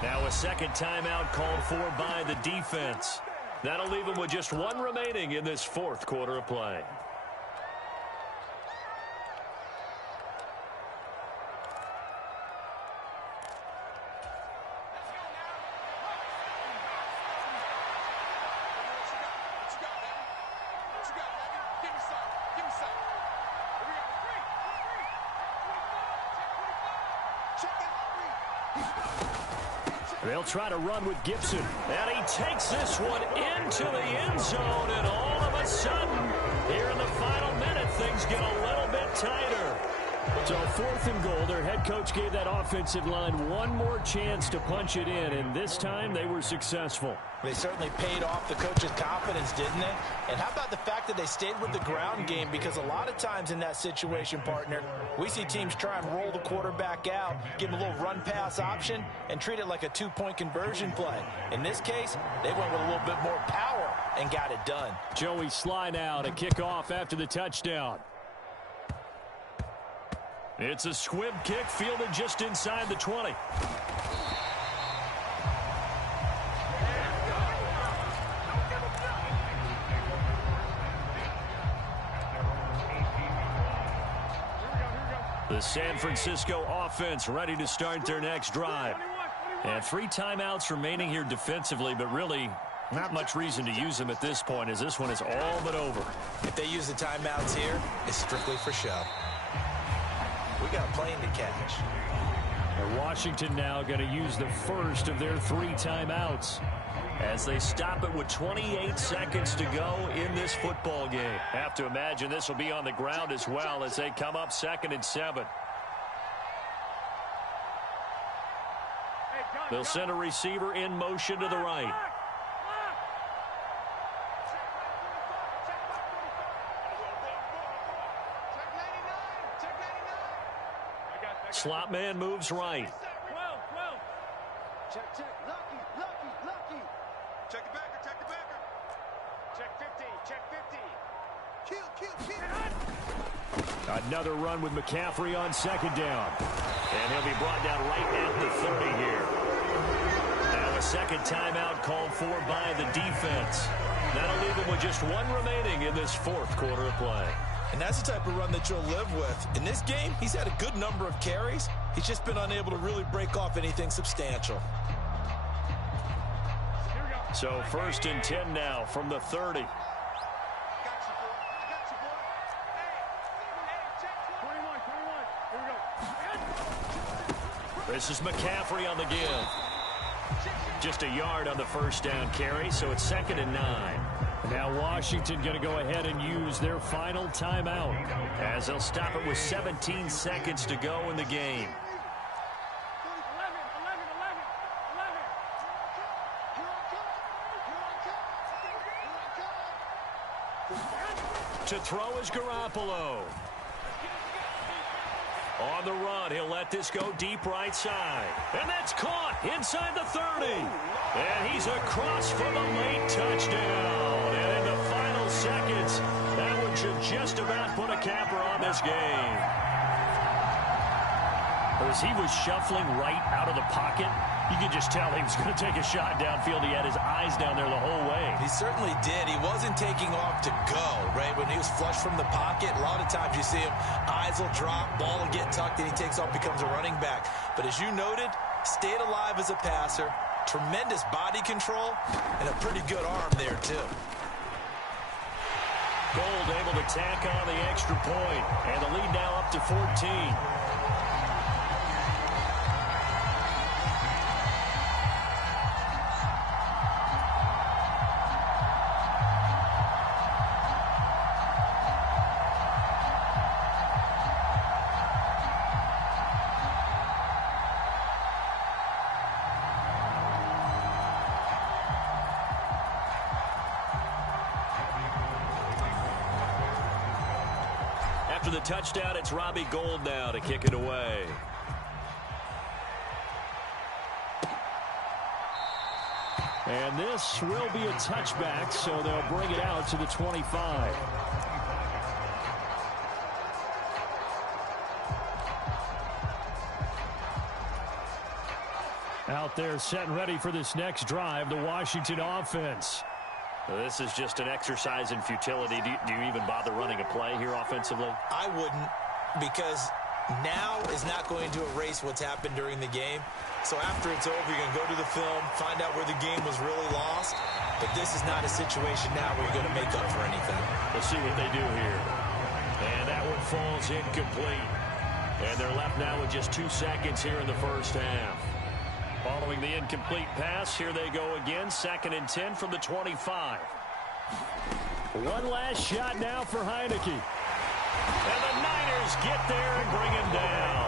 Now a second timeout called for by the defense. That'll leave them with just 1 remaining in this 4th quarter of play. They'll try to run with Gibson. And he takes this one into the end zone. And all of a sudden, here in the final minute, things get a little bit tighter. So 4th and goal, their head coach gave that offensive line one more chance to punch it in. And this time, they were successful. They certainly paid off the coach's confidence, didn't they? And how about the fact that they stayed with the ground game? Because a lot of times in that situation, partner, we see teams try and roll the quarterback out, give him a little run-pass option, and treat it like a 2-point conversion play. In this case, they went with a little bit more power and got it done. Joey Sly now to kick off after the touchdown. It's a squib kick fielded just inside the 20. The San Francisco offense ready to start their next drive. And 3 timeouts remaining here defensively, but really not much reason to use them at this point, as this one is all but over. If they use the timeouts here, it's strictly for show. We got a plane to catch. And Washington now going to use the first of their 3 timeouts as they stop it with 28 seconds to go in this football game. Have to imagine this will be on the ground as well as they come up 2nd and 7. They'll send a receiver in motion to the right. Slot man moves right. 12. Check. Lucky. Check the backer, check the backer. Check 50. Kill. Another run with McCaffrey on 2nd down. And he'll be brought down right at the 30 here. Now a 2nd timeout called for by the defense. That'll leave him with just 1 remaining in this 4th quarter of play. And that's the type of run that you'll live with. In this game, he's had a good number of carries. He's just been unable to really break off anything substantial. So 1st and 10 now from the 30. I got you, boy. 21. Here we go. This is McCaffrey on the give. Just a yard on the 1st down carry, so it's 2nd and 9. Now Washington going to go ahead and use their final timeout as they'll stop it with 17 seconds to go in the game. 11. To throw is Garoppolo. On the run, he'll let this go deep right side. And that's caught inside the 30. And he's across for the late touchdown. And in the final seconds, that one should just about put a capper on this game. As he was shuffling right out of the pocket, you could just tell he was going to take a shot downfield. He had his eyes down there the whole way. He certainly did. He wasn't taking off to go, right? When he was flush from the pocket, a lot of times you see him, eyes will drop, ball will get tucked, and he takes off, becomes a running back. But as you noted, stayed alive as a passer, tremendous body control, and a pretty good arm there, too. Gold able to tack on the extra point, and the lead now up to 14. After the touchdown, it's Robbie Gould now to kick it away. And this will be a touchback, so they'll bring it out to the 25. Out there set and ready for this next drive, the Washington offense. This is just an exercise in futility. Do you even bother running a play here offensively? I wouldn't, because now is not going to erase what's happened during the game. So after it's over, you're going to go to the film, find out where the game was really lost. But this is not a situation now where you're going to make up for anything. We'll see what they do here. And that one falls incomplete. And they're left now with just 2 seconds here in the first half. Following the incomplete pass, here they go again. 2nd and 10 from the 25. One last shot now for Heineke. And the Niners get there and bring him down.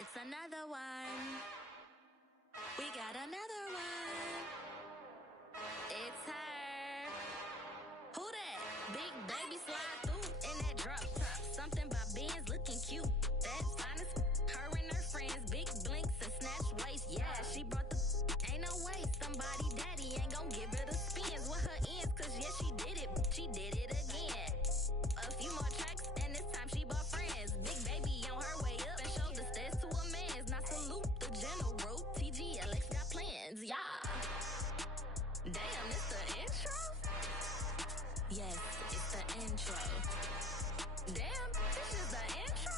It's another one. We got another one. It's her. Who that? Big baby slide through in that drop top. Something by Benz looking cute. That's honest. Her and her friends, big blinks and snatch waist. Yeah, she brought the ain't no way. Somebody daddy ain't gon' give her the spins with her ends. Cause yeah, she did it. She did it again. A few more tracks and this time she bought friends. Big baby on her way up and showed the stairs to a man's. Now salute the general. TGLX got plans, yeah. Damn, it's the intro? Yes, it's the intro. Damn, this is the intro?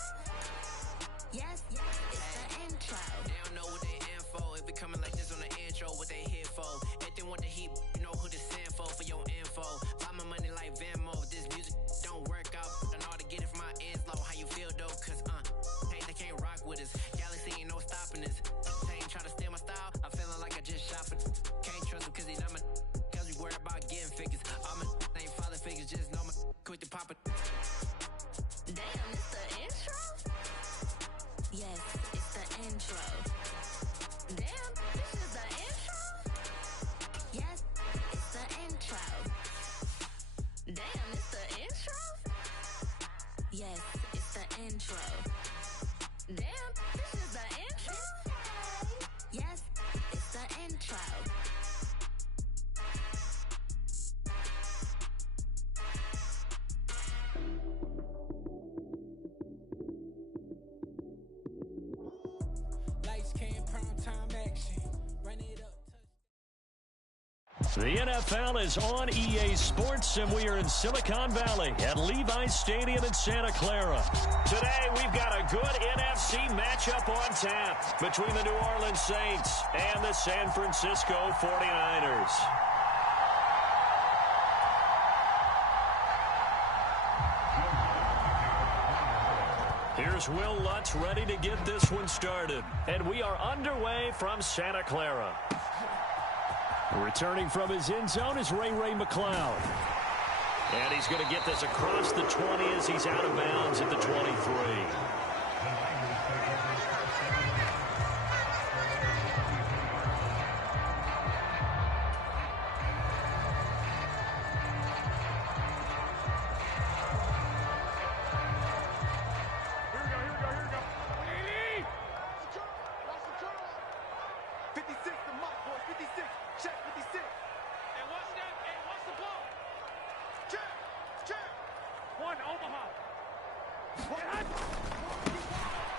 Yes, it's the intro. They don't know what they in for. If it coming like this on the intro, what they here for? If they want the heat, you know who to send for your info. Buy my money like Venmo. If this music don't work out, I know how to get it from my ends low. How you feel though? Cause hey, they can't rock with us. Galaxy ain't no stopping us. They ain't trying to steal my style. I'm feeling like I just shot for. Can't trust him cause he's not my. Cause we worried about getting figures. All my ain't father figures, just know my quick to pop it. Damn, it's the intro? Yes, it's the intro. Damn, this is the intro? Yes, it's the intro. Damn, it's the intro? Yes, it's the intro. Damn, this is the intro? Yes, it's the intro. Lights came, prime time action. Run it up. The NFL is on EA Sports, and we are in Silicon Valley at Levi's Stadium in Santa Clara. Today, we've got a good NFC matchup on tap between the New Orleans Saints and the San Francisco 49ers. Here's Will Lutz ready to get this one started. And we are underway from Santa Clara. Returning from his end zone is Ray McLeod. And he's going to get this across the 20 as he's out of bounds at the 23.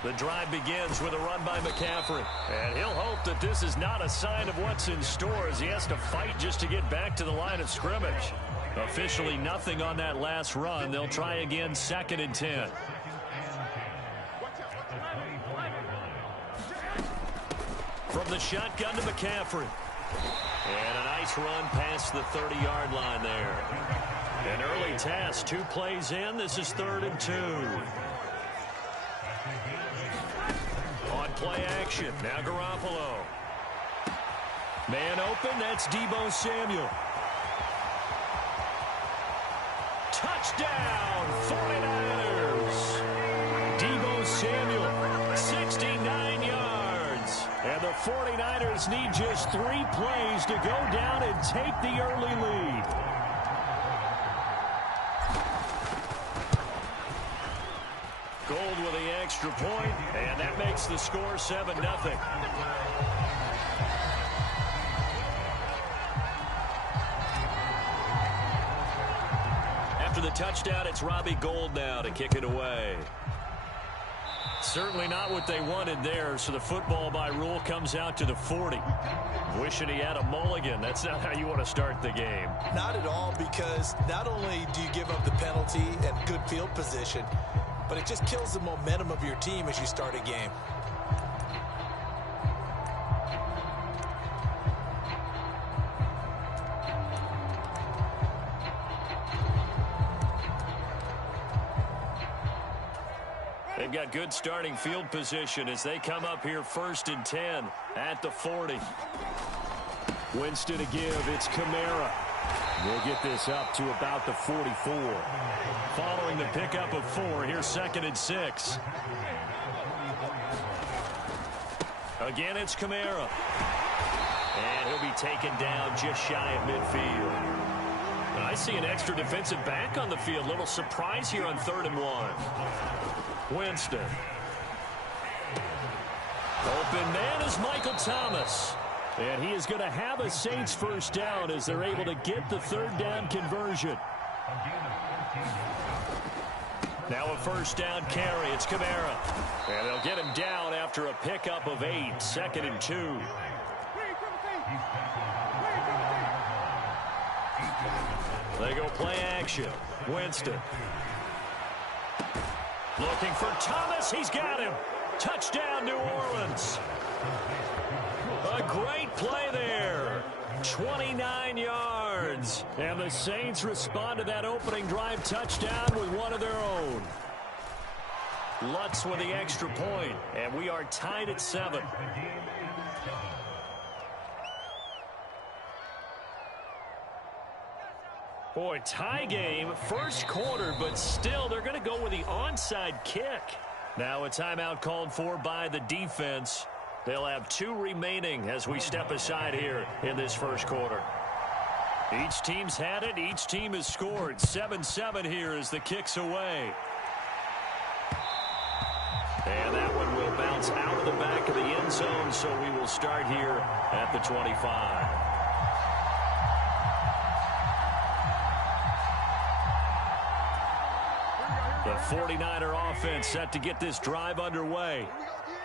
The drive begins with a run by McCaffrey. And he'll hope that this is not a sign of what's in store as he has to fight just to get back to the line of scrimmage. Officially nothing on that last run. They'll try again 2nd and 10. From the shotgun to McCaffrey. And a nice run past the 30-yard line there. An early task, 2 plays in. This is 3rd and 2. On play action, now Garoppolo. Man open, that's Deebo Samuel. Touchdown, 49ers. Deebo Samuel, 69 yards. And the 49ers need just 3 plays to go down and take the early lead. Gold with the extra point, and that makes the score 7-0. After the touchdown, it's Robbie Gould now to kick it away. Certainly not what they wanted there, so the football by rule comes out to the 40. Wishing he had a mulligan. That's not how you want to start the game. Not at all, because not only do you give up the penalty and good field position, but it just kills the momentum of your team as you start a game. They've got good starting field position as they come up here 1st and 10 at the 40. Winston to give. It's Kamara. We'll get this up to about the 44. Following the pickup of 4, here's 2nd and 6. Again, it's Kamara. And he'll be taken down just shy of midfield. And I see an extra defensive back on the field. Little surprise here on 3rd and 1. Winston. Open man is Michael Thomas. And he is going to have a Saints first down as they're able to get the 3rd down conversion. Now a first down carry. It's Kamara. And they'll get him down after a pickup of 8. 2nd and 2. They go play action. Winston. Looking for Thomas. He's got him. Touchdown, New Orleans. A great play there. 29 yards. And the Saints respond to that opening drive touchdown with one of their own. Lutz with the extra point. And we are tied at 7. Boy, tie game, first quarter, but still they're going to go with the onside kick. Now a timeout called for by the defense. They'll have 2 remaining as we step aside here in this first quarter. Each team's had it. Each team has scored. 7-7 here as the kick's away. And that one will bounce out of the back of the end zone, so we will start here at the 25. The 49er offense set to get this drive underway.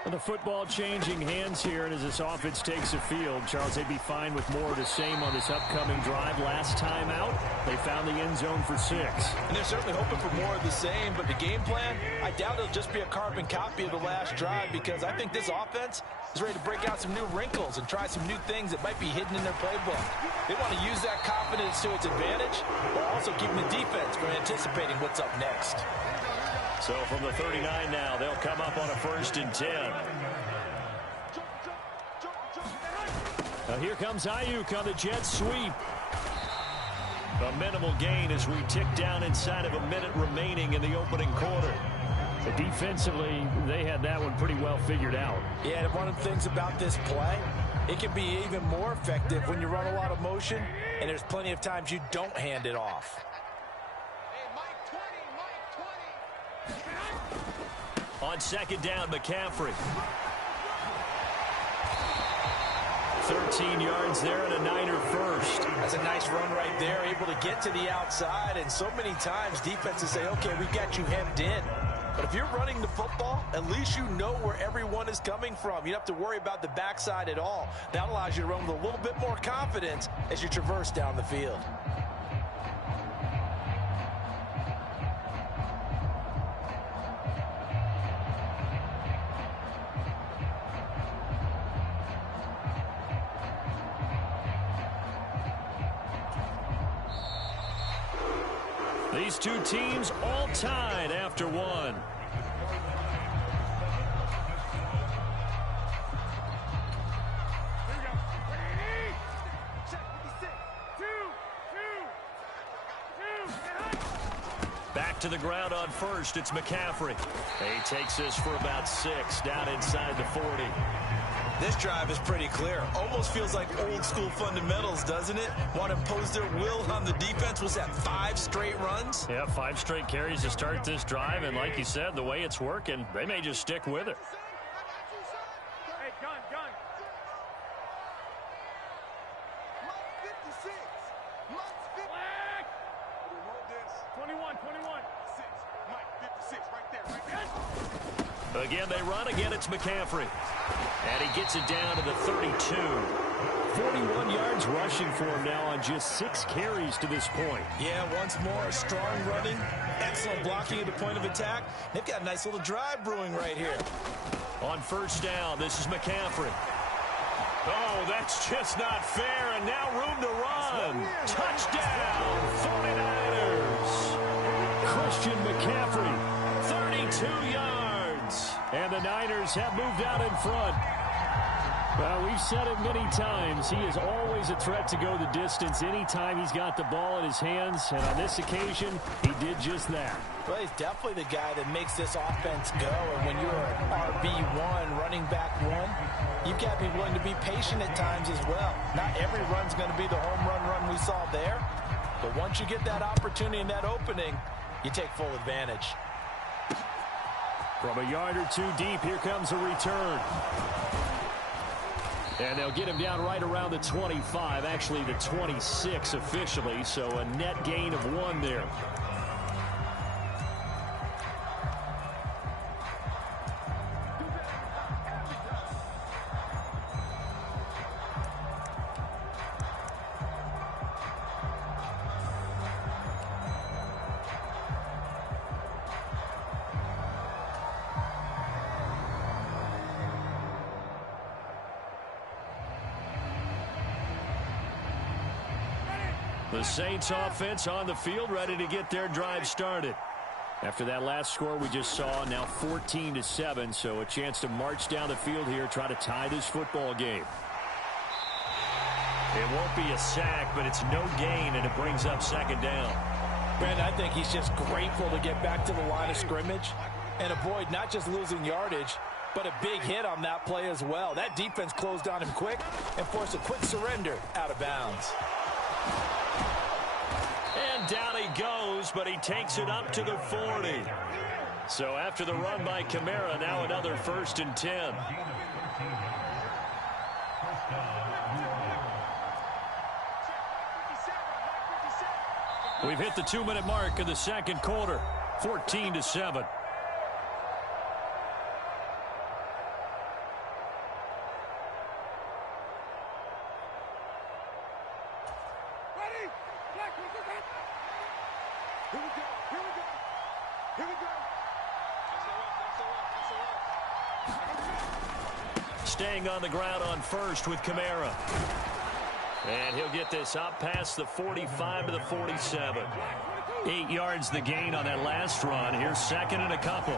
And the football changing hands here, and as this offense takes the field, Charles, they'd be fine with more of the same on this upcoming drive. Last time out, they found the end zone for 6. And they're certainly hoping for more of the same, but the game plan, I doubt it'll just be a carbon copy of the last drive, because I think this offense is ready to break out some new wrinkles and try some new things that might be hidden in their playbook. They want to use that confidence to its advantage, while also keeping the defense from anticipating what's up next. So from the 39 now, they'll come up on a 1st and 10. Now here comes Ayuk on the jet sweep. A minimal gain as we tick down inside of a minute remaining in the opening quarter. But defensively, they had that one pretty well figured out. Yeah, and one of the things about this play, it can be even more effective when you run a lot of motion, and there's plenty of times you don't hand it off. On 2nd down, McCaffrey. 13 yards there and a Niner first. That's a nice run right there, able to get to the outside. And so many times defenses say, okay, we got you hemmed in. But if you're running the football, at least you know where everyone is coming from. You don't have to worry about the backside at all. That allows you to run with a little bit more confidence as you traverse down the field. These two teams all tied after one. Back to the ground on 1st. It's McCaffrey. He takes this for about 6 down inside the 40. This drive is pretty clear. Almost feels like old school fundamentals, doesn't it? Want to impose their will on the defense. Was that 5 straight runs? Yeah, 5 straight carries to start this drive. And like you said, the way it's working, they may just stick with it. Hey, gun. 56. 21. 6. Mike, 56, right there. Again, they run. Again, it's McCaffrey. And he gets it down to the 32. 41 yards rushing for him now on just 6 carries to this point. Yeah, once more, strong running, excellent blocking at the point of attack. They've got a nice little drive brewing right here. On 1st down, this is McCaffrey. Oh, that's just not fair, and now room to run. Touchdown, 49ers. Christian McCaffrey, 32 yards. And the Niners have moved out in front. Well, we've said it many times. He is always a threat to go the distance anytime he's got the ball in his hands. And on this occasion, he did just that. Well, he's definitely the guy that makes this offense go. And when you're an RB1, running back one, you've got to be willing to be patient at times as well. Not every run's going to be the home run we saw there. But once you get that opportunity and that opening, you take full advantage. From a yard or two deep, here comes a return. And they'll get him down right around the 25, actually the 26 officially, so a net gain of 1 there. The Saints offense on the field, ready to get their drive started. After that last score we just saw, now 14-7, so a chance to march down the field here, try to tie this football game. It won't be a sack, but it's no gain, and it brings up second down. Brandon, I think he's just grateful to get back to the line of scrimmage and avoid not just losing yardage, but a big hit on that play as well. That defense closed on him quick and forced a quick surrender out of bounds. And down he goes, but he takes it up to the 40. So after the run by Kamara, now another 1st and 10. We've hit the 2-minute mark of the second quarter, 14-7. Staying on the ground on first with Kamara. And he'll get this up past the 45 to the 47. 8 yards the gain on that last run. Here's second and a couple.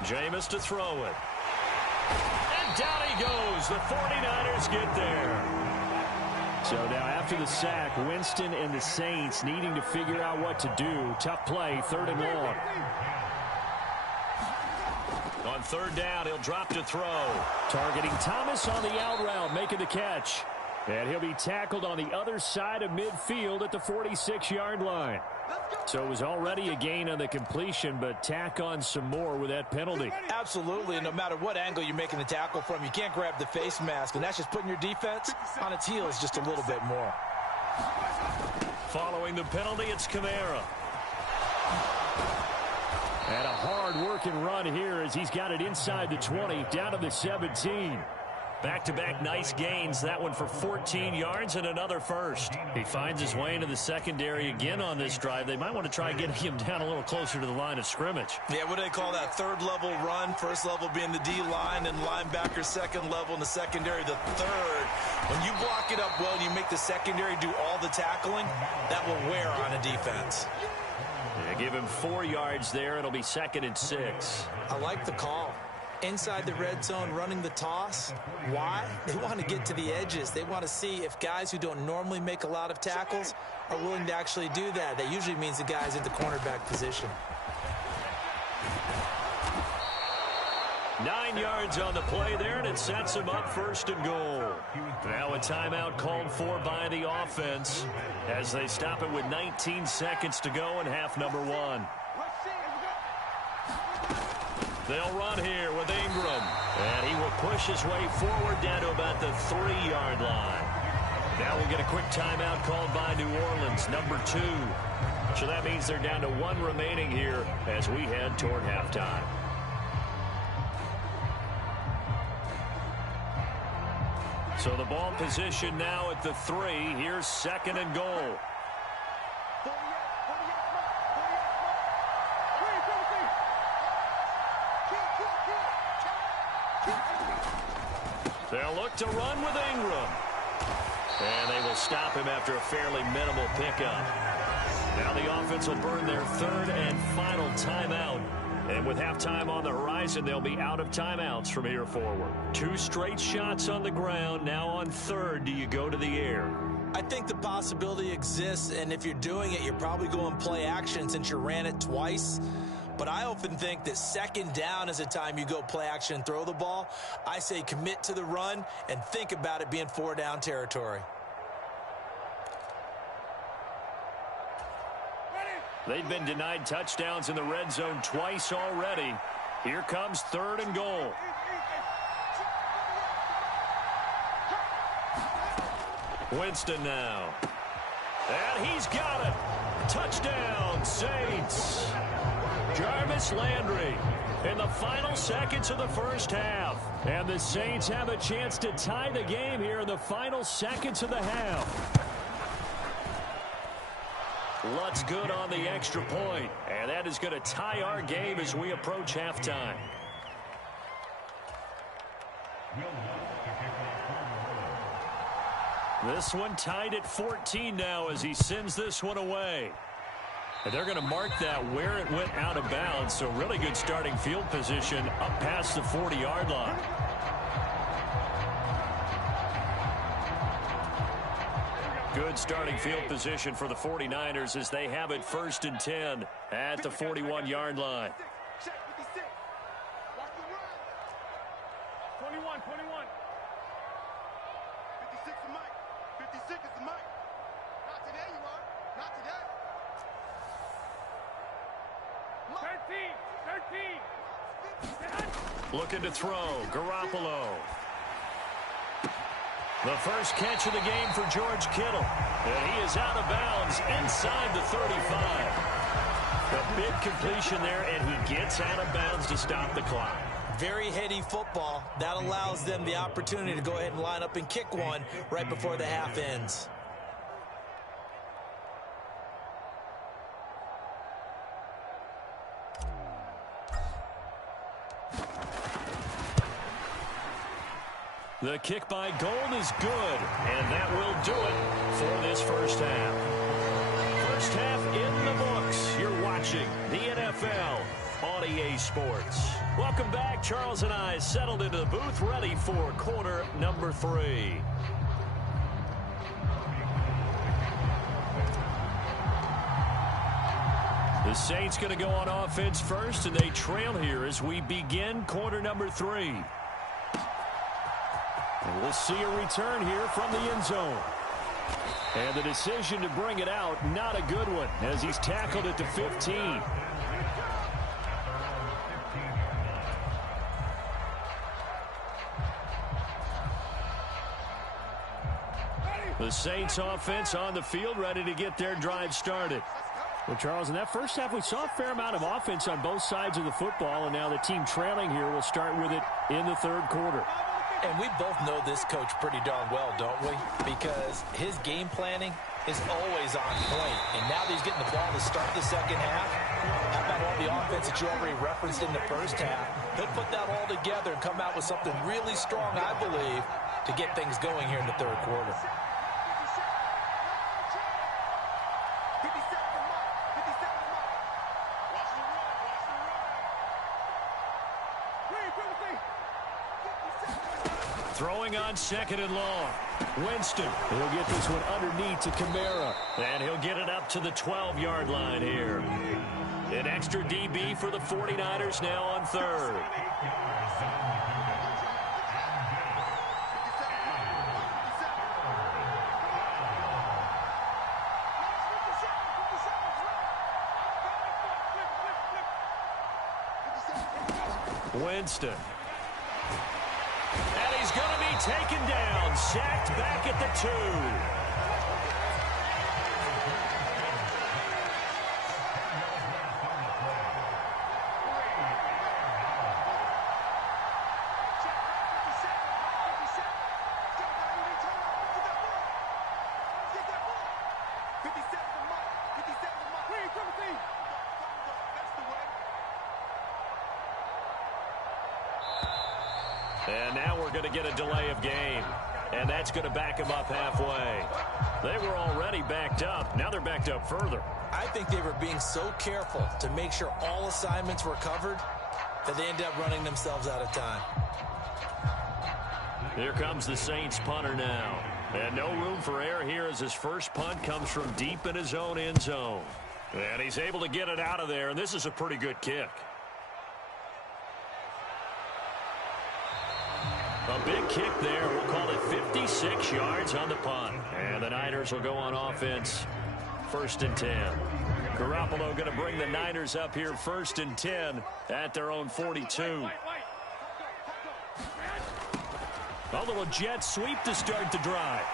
Jameis to throw it. And down he goes. The 49ers get there. So now after the sack, Winston and the Saints needing to figure out what to do. Tough play, 3rd and long. On 3rd down, he'll drop to throw. Targeting Thomas on the out route, making the catch. And he'll be tackled on the other side of midfield at the 46-yard line. So it was already a gain on the completion, but tack on some more with that penalty. Absolutely, and no matter what angle you're making the tackle from, you can't grab the face mask, and that's just putting your defense on its heels just a little bit more. Following the penalty, it's Kamara. And a hard-working run here as he's got it inside the 20, down to the 17. Back-to-back nice gains. That one for 14 yards and another first. He finds his way into the secondary again on this drive. They might want to try getting him down a little closer to the line of scrimmage. Yeah, what do they call that? 3rd level run. 1st level being the D-line and linebacker. 2nd level in the secondary, the 3rd. When you block it up well and you make the secondary do all the tackling, that will wear on a defense. Yeah, give him 4 yards there. It'll be 2nd and 6. I like the call. Inside the red zone, running the toss. Why? They want to get to the edges. They want to see if guys who don't normally make a lot of tackles are willing to actually do that. That usually means the guys at the cornerback position. 9 yards on the play there, and it sets him up 1st and goal. Now a timeout called for by the offense as they stop it with 19 seconds to go in half number 1. They'll run here with Ingram, and he will push his way forward down to about the 3-yard line. Now we'll get a quick timeout called by New Orleans, number 2. So that means they're down to 1 remaining here as we head toward halftime. So the ball position now at the 3. Here's 2nd and goal. They'll look to run with Ingram. And they will stop him after a fairly minimal pickup. Now the offense will burn their 3rd and final timeout And with halftime on the horizon, they'll be out of timeouts from here forward. 2 straight shots on the ground. Now on third, do you go to the air? I think the possibility exists, and if you're doing it, you're probably going play action since you ran it twice. But I often think that second down is a time you go play action and throw the ball. I say commit to the run and think about it being 4-down territory. They've been denied touchdowns in the red zone twice already. Here comes 3rd and goal. Winston now. And he's got it. Touchdown, Saints. Jarvis Landry in the final seconds of the first half. And the Saints have a chance to tie the game here in the final seconds of the half. Lutz good on the extra point. And that is going to tie our game as we approach halftime. This one tied at 14 now as he sends this one away. And they're going to mark that where it went out of bounds. So really good starting field position up past the 40-yard line. Good starting field position for the 49ers as they have it 1st and 10 at the 41-yard line. 21. 56 is Mike. 56 is Mike. Not today, you are. Not today. 13. Looking to throw. Garoppolo. The first catch of the game for George Kittle. And he is out of bounds inside the 35. A big completion there, and he gets out of bounds to stop the clock. Very heady football. That allows them the opportunity to go ahead and line up and kick one right before the half ends. The kick by Gold is good, and that will do it for this first half. First half in the books. You're watching the NFL on EA Sports. Welcome back. Charles and I settled into the booth, ready for quarter number 3. The Saints going to go on offense first, and they trail here as we begin quarter number 3. And we'll see a return here from the end zone. And the decision to bring it out, not a good one, as he's tackled at the 15. The Saints offense on the field, ready to get their drive started. Well, Charles, in that first half, we saw a fair amount of offense on both sides of the football, and now the team trailing here will start with it in the third quarter. And we both know this coach pretty darn well, don't we? Because his game planning is always on point. And now that he's getting the ball to start the second half, how about all the offense that you already referenced in the first half? He'll put that all together and come out with something really strong, I believe, to get things going here in the third quarter. Throwing on 2nd and long. Winston. He'll get this one underneath to Kamara. And he'll get it up to the 12-yard line here. An extra DB for the 49ers now on third. Winston. And he's going to be taken down, sacked back at the 2. And now we're going to get a delay of game. And that's going to back them up halfway. They were already backed up. Now they're backed up further. I think they were being so careful to make sure all assignments were covered that they ended up running themselves out of time. Here comes the Saints punter now. And no room for error here as his first punt comes from deep in his own end zone. And he's able to get it out of there, and this is a pretty good kick. A big kick there. We'll call it 56 yards on the punt. And the Niners will go on offense. 1st and 10. Garoppolo going to bring the Niners up here 1st and 10 at their own 42. A little jet sweep to start the drive.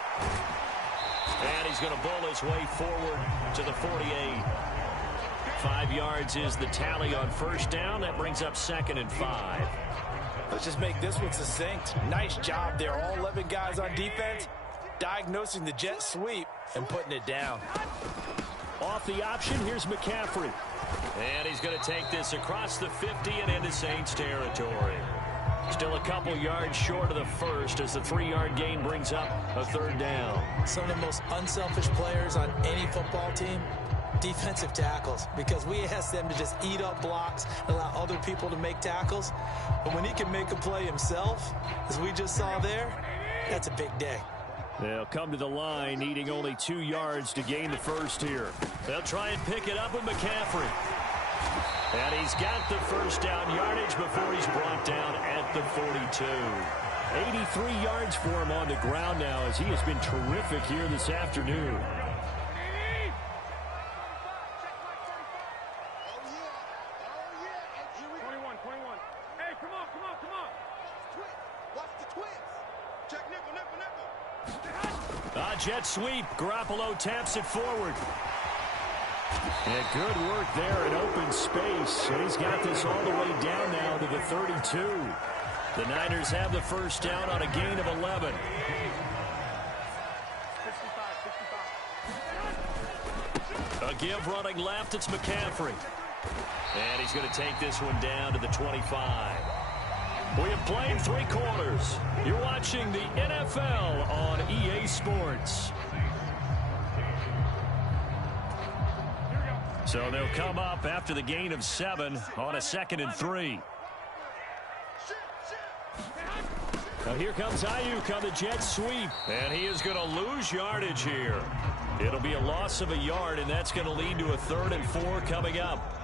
And he's going to bowl his way forward to the 48. 5 yards is the tally on 1st down. That brings up 2nd and 5. Let's just make this one succinct. Nice job there. All 11 guys on defense diagnosing the jet sweep and putting it down. Off the option, here's McCaffrey. And he's going to take this across the 50 and into Saints territory. Still a couple yards short of the first as the 3-yard gain brings up a 3rd down. Some of the most unselfish players on any football team, defensive tackles, because we ask them to just eat up blocks and allow other people to make tackles. But when he can make a play himself, as we just saw there, that's a big day. They'll come to the line, needing only 2 yards to gain the first here. They'll try and pick it up with McCaffrey. And he's got the 1st down yardage before he's brought down at the 42. 83 yards for him on the ground now as he has been terrific here this afternoon. Jet sweep. Garoppolo taps it forward. And good work there in open space. And he's got this all the way down now to the 32. The Niners have the 1st down on a gain of 11. A give running left. It's McCaffrey. And he's going to take this one down to the 25. We have played 3 quarters. You're watching the NFL on EA Sports. So they'll come up after the gain of 7 on a 2nd and 3. Now here comes Ayuk on the jet sweep. And he is going to lose yardage here. It'll be a loss of a yard, and that's going to lead to a 3rd and 4 coming up.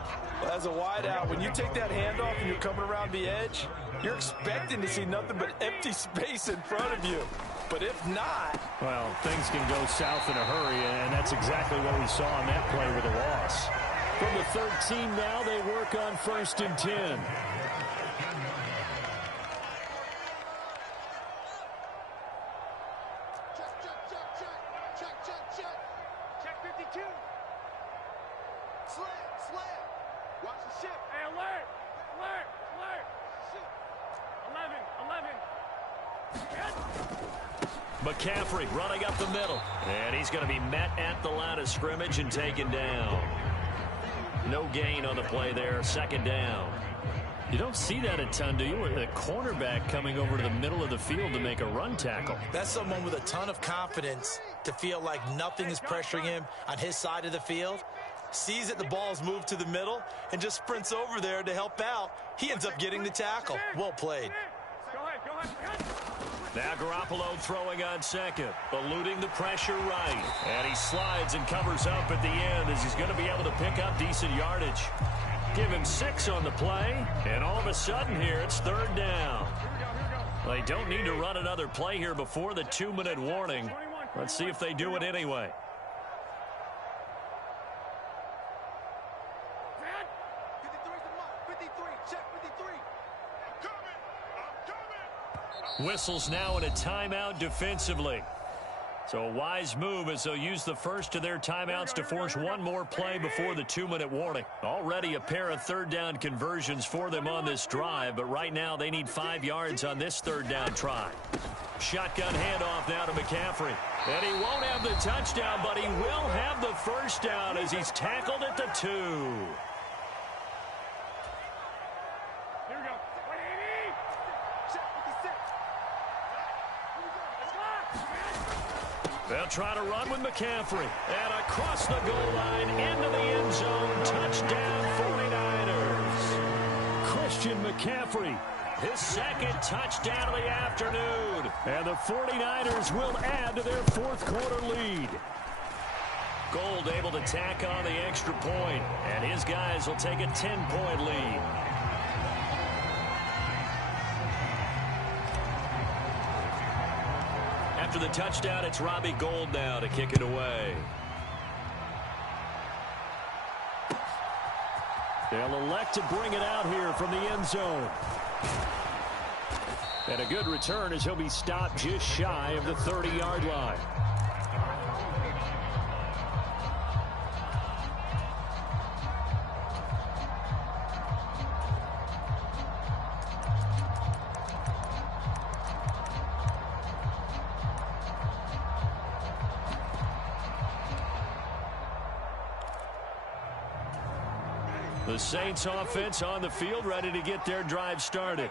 As a wideout, when you take that handoff and you're coming around the edge, you're expecting to see nothing but empty space in front of you. But if not... Well, things can go south in a hurry, and that's exactly what we saw on that play with a loss. From the 13 now, they work on 1st and 10. Check 52. Slam. Watch the ship. Hey, alert. 11. McCaffrey running up the middle. And he's going to be met at the line of scrimmage and taken down. No gain on the play there. 2nd down. You don't see that a ton, do you? A cornerback coming over to the middle of the field to make a run tackle. That's someone with a ton of confidence to feel like nothing is pressuring him on his side of the field. Sees that the ball's moved to the middle and just sprints over there to help out. He ends up getting the tackle. Well played. Go ahead. Now Garoppolo throwing on 2nd, eluding the pressure right. And he slides and covers up at the end as he's going to be able to pick up decent yardage. Give him 6 on the play, and all of a sudden here it's 3rd down. They don't need to run another play here before the 2-minute warning. Let's see if they do it anyway. Whistles now in a timeout defensively. So a wise move as they'll use the first of their timeouts to force one more play before the 2-minute warning. Already a pair of 3rd down conversions for them on this drive, but right now they need 5 yards on this 3rd down try. Shotgun handoff now to McCaffrey. And he won't have the touchdown, but he will have the 1st down as he's tackled at the 2. They'll try to run with McCaffrey. And across the goal line into the end zone. Touchdown 49ers. Christian McCaffrey, his second touchdown of the afternoon. And the 49ers will add to their fourth quarter lead. Gold able to tack on the extra point, and his guys will take a 10-point lead. After the touchdown, it's Robbie Gould now to kick it away. They'll elect to bring it out here from the end zone. And a good return as he'll be stopped just shy of the 30-yard line. The Saints offense on the field, ready to get their drive started.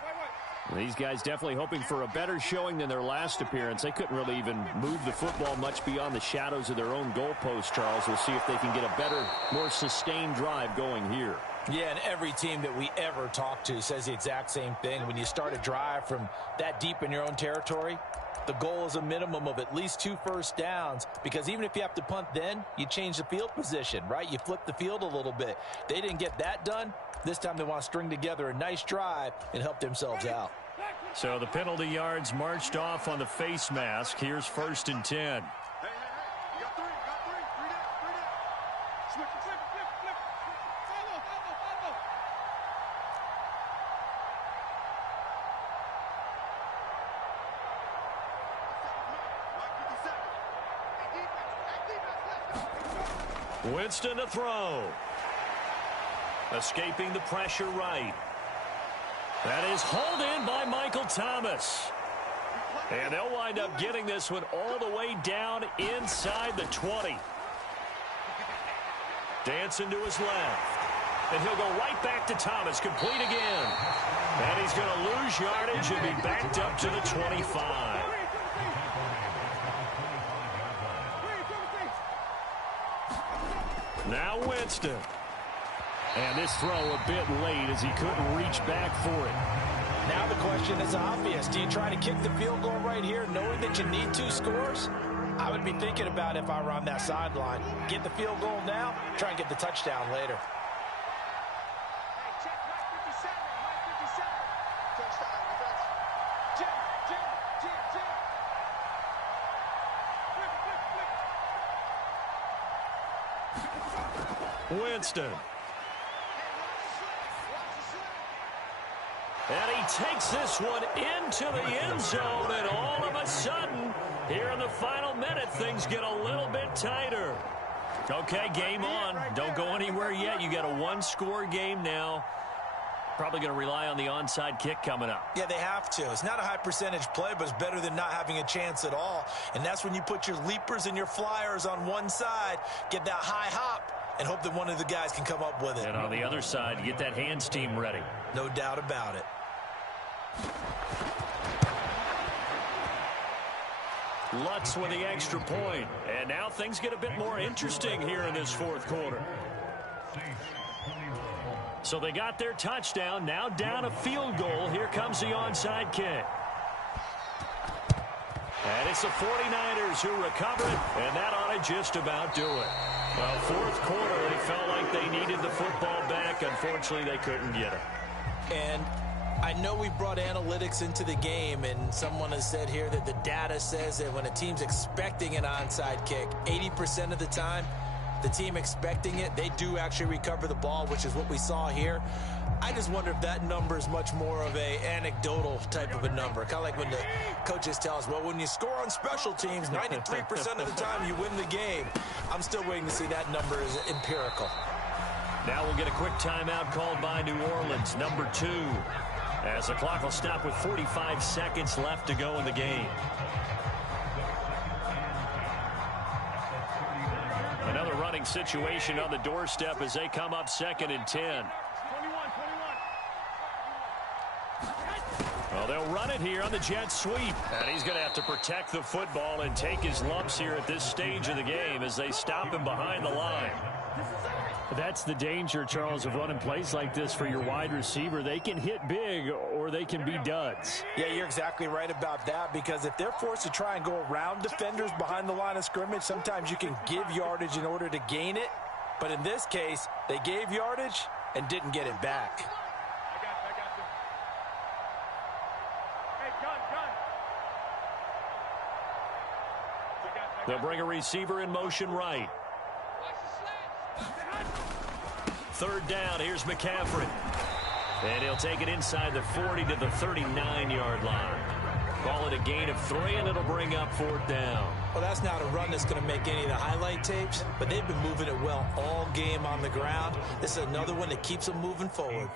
These guys definitely hoping for a better showing than their last appearance. They couldn't really even move the football much beyond the shadows of their own goalpost, Charles. We'll see if they can get a better, more sustained drive going here. Yeah, and every team that we ever talk to says the exact same thing. When you start a drive from that deep in your own territory, the goal is a minimum of at least 2 first downs, because even if you have to punt then, you change the field position, right? You flip the field a little bit. They didn't get that done. This time they want to string together a nice drive and help themselves out. So the penalty yards marched off on the face mask. Here's 1st and 10. Hey, you got three. Three down. Flip. Follow. Winston to throw. Escaping the pressure right. That is hauled in by Michael Thomas. And they'll wind up getting this one all the way down inside the 20. Dancing to his left. And he'll go right back to Thomas, complete again. And he's going to lose yardage and be backed up to the 25. Now Winston. And this throw a bit late as he couldn't reach back for it. Now the question is obvious. Do you try to kick the field goal right here knowing that you need 2 scores? I would be thinking about it if I were on that sideline. Get the field goal now, try and get the touchdown later. Winston. And he takes this one into the end zone, and all of a sudden, here in the final minute, things get a little bit tighter. Okay, game on. Don't go anywhere yet. You got a 1-score game now. Probably going to rely on the onside kick coming up. Yeah, they have to. It's not a high percentage play, but it's better than not having a chance at all. And that's when you put your leapers and your flyers on one side, get that high hop, and hope that one of the guys can come up with it. And on the other side, you get that hands team ready. No doubt about it. Lutz with the extra point. And now things get a bit more interesting here in this 4th quarter. So they got their touchdown. Now down a field goal. Here comes the onside kick. And it's the 49ers who recover it, and that ought to just about do it. Well, 4th quarter, they felt like they needed the football back. Unfortunately, they couldn't get it. And I know we brought analytics into the game, and someone has said here that the data says that when a team's expecting an onside kick, 80% of the time, the team expecting it, they do actually recover the ball, which is what we saw here. I just wonder if that number is much more of a anecdotal type of a number. Kind of like when the coaches tell us, well, when you score on special teams, 93% of the time you win the game. I'm still waiting to see that number is empirical. Now we'll get a quick timeout called by New Orleans, number 2. As the clock will stop with 45 seconds left to go in the game. Another running situation on the doorstep as they come up 2nd and 10. Well, they'll run it here on the jet sweep. And he's going to have to protect the football and take his lumps here at this stage of the game as they stop him behind the line. That's the danger, Charles, of running plays like this for your wide receiver. They can hit big or they can be duds. Yeah, you're exactly right about that, because if they're forced to try and go around defenders behind the line of scrimmage, sometimes you can give yardage in order to gain it. But in this case, they gave yardage and didn't get it back. I got you. Hey, gun. They'll bring a receiver in motion right. Third down, here's McCaffrey. And he'll take it inside the 40 to the 39-yard line. Call it a gain of 3, and it'll bring up 4th down. Well, that's not a run that's going to make any of the highlight tapes, but they've been moving it well all game on the ground. This is another one that keeps them moving forward.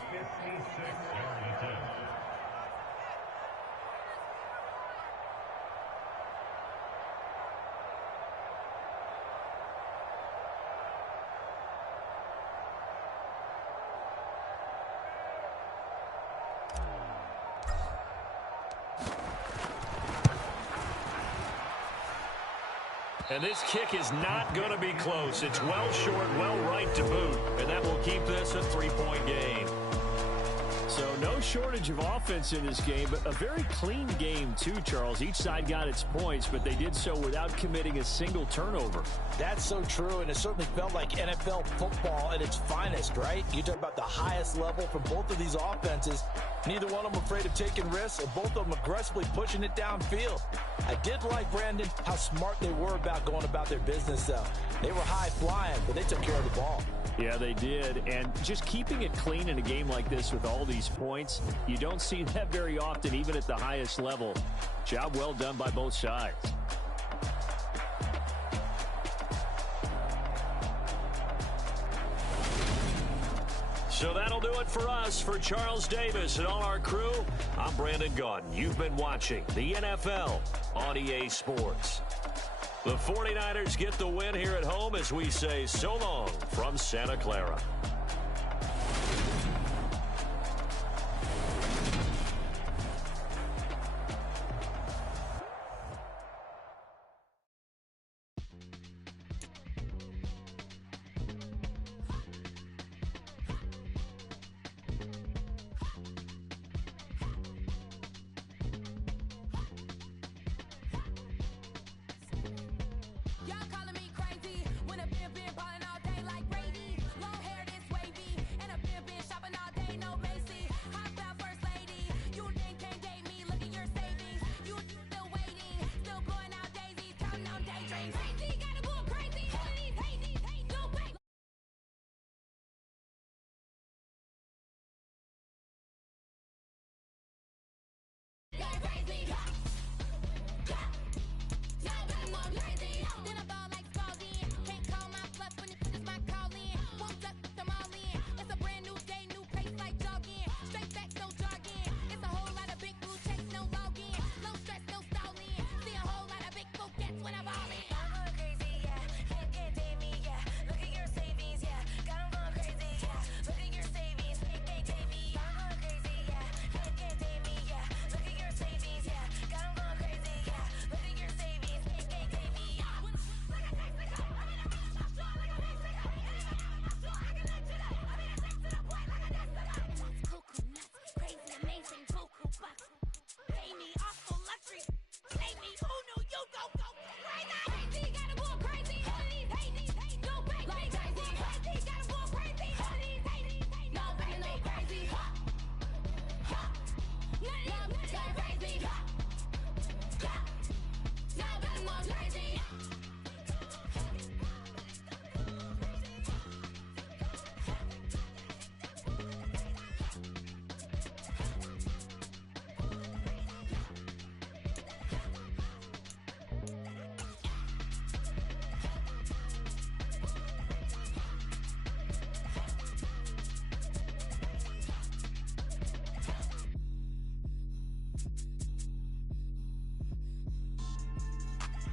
And this kick is not going to be close. It's well short, well right to boot. And that will keep this a 3-point game. So no shortage of offense in this game, but a very clean game too, Charles. Each side got its points, but they did so without committing a single turnover. That's so true, and it certainly felt like NFL football at its finest, right? You talk about the highest level from both of these offenses. Neither one of them afraid of taking risks, or both of them aggressively pushing it downfield. I did like, Brandon, how smart they were about going about their business, though. They were high-flying, but they took care of the ball. Yeah, they did. And just keeping it clean in a game like this with all these points, you don't see that very often, even at the highest level. Job well done by both sides. So that'll do it for us. For Charles Davis and all our crew, I'm Brandon Gaudin. You've been watching the NFL on EA Sports. The 49ers get the win here at home as we say so long from Santa Clara.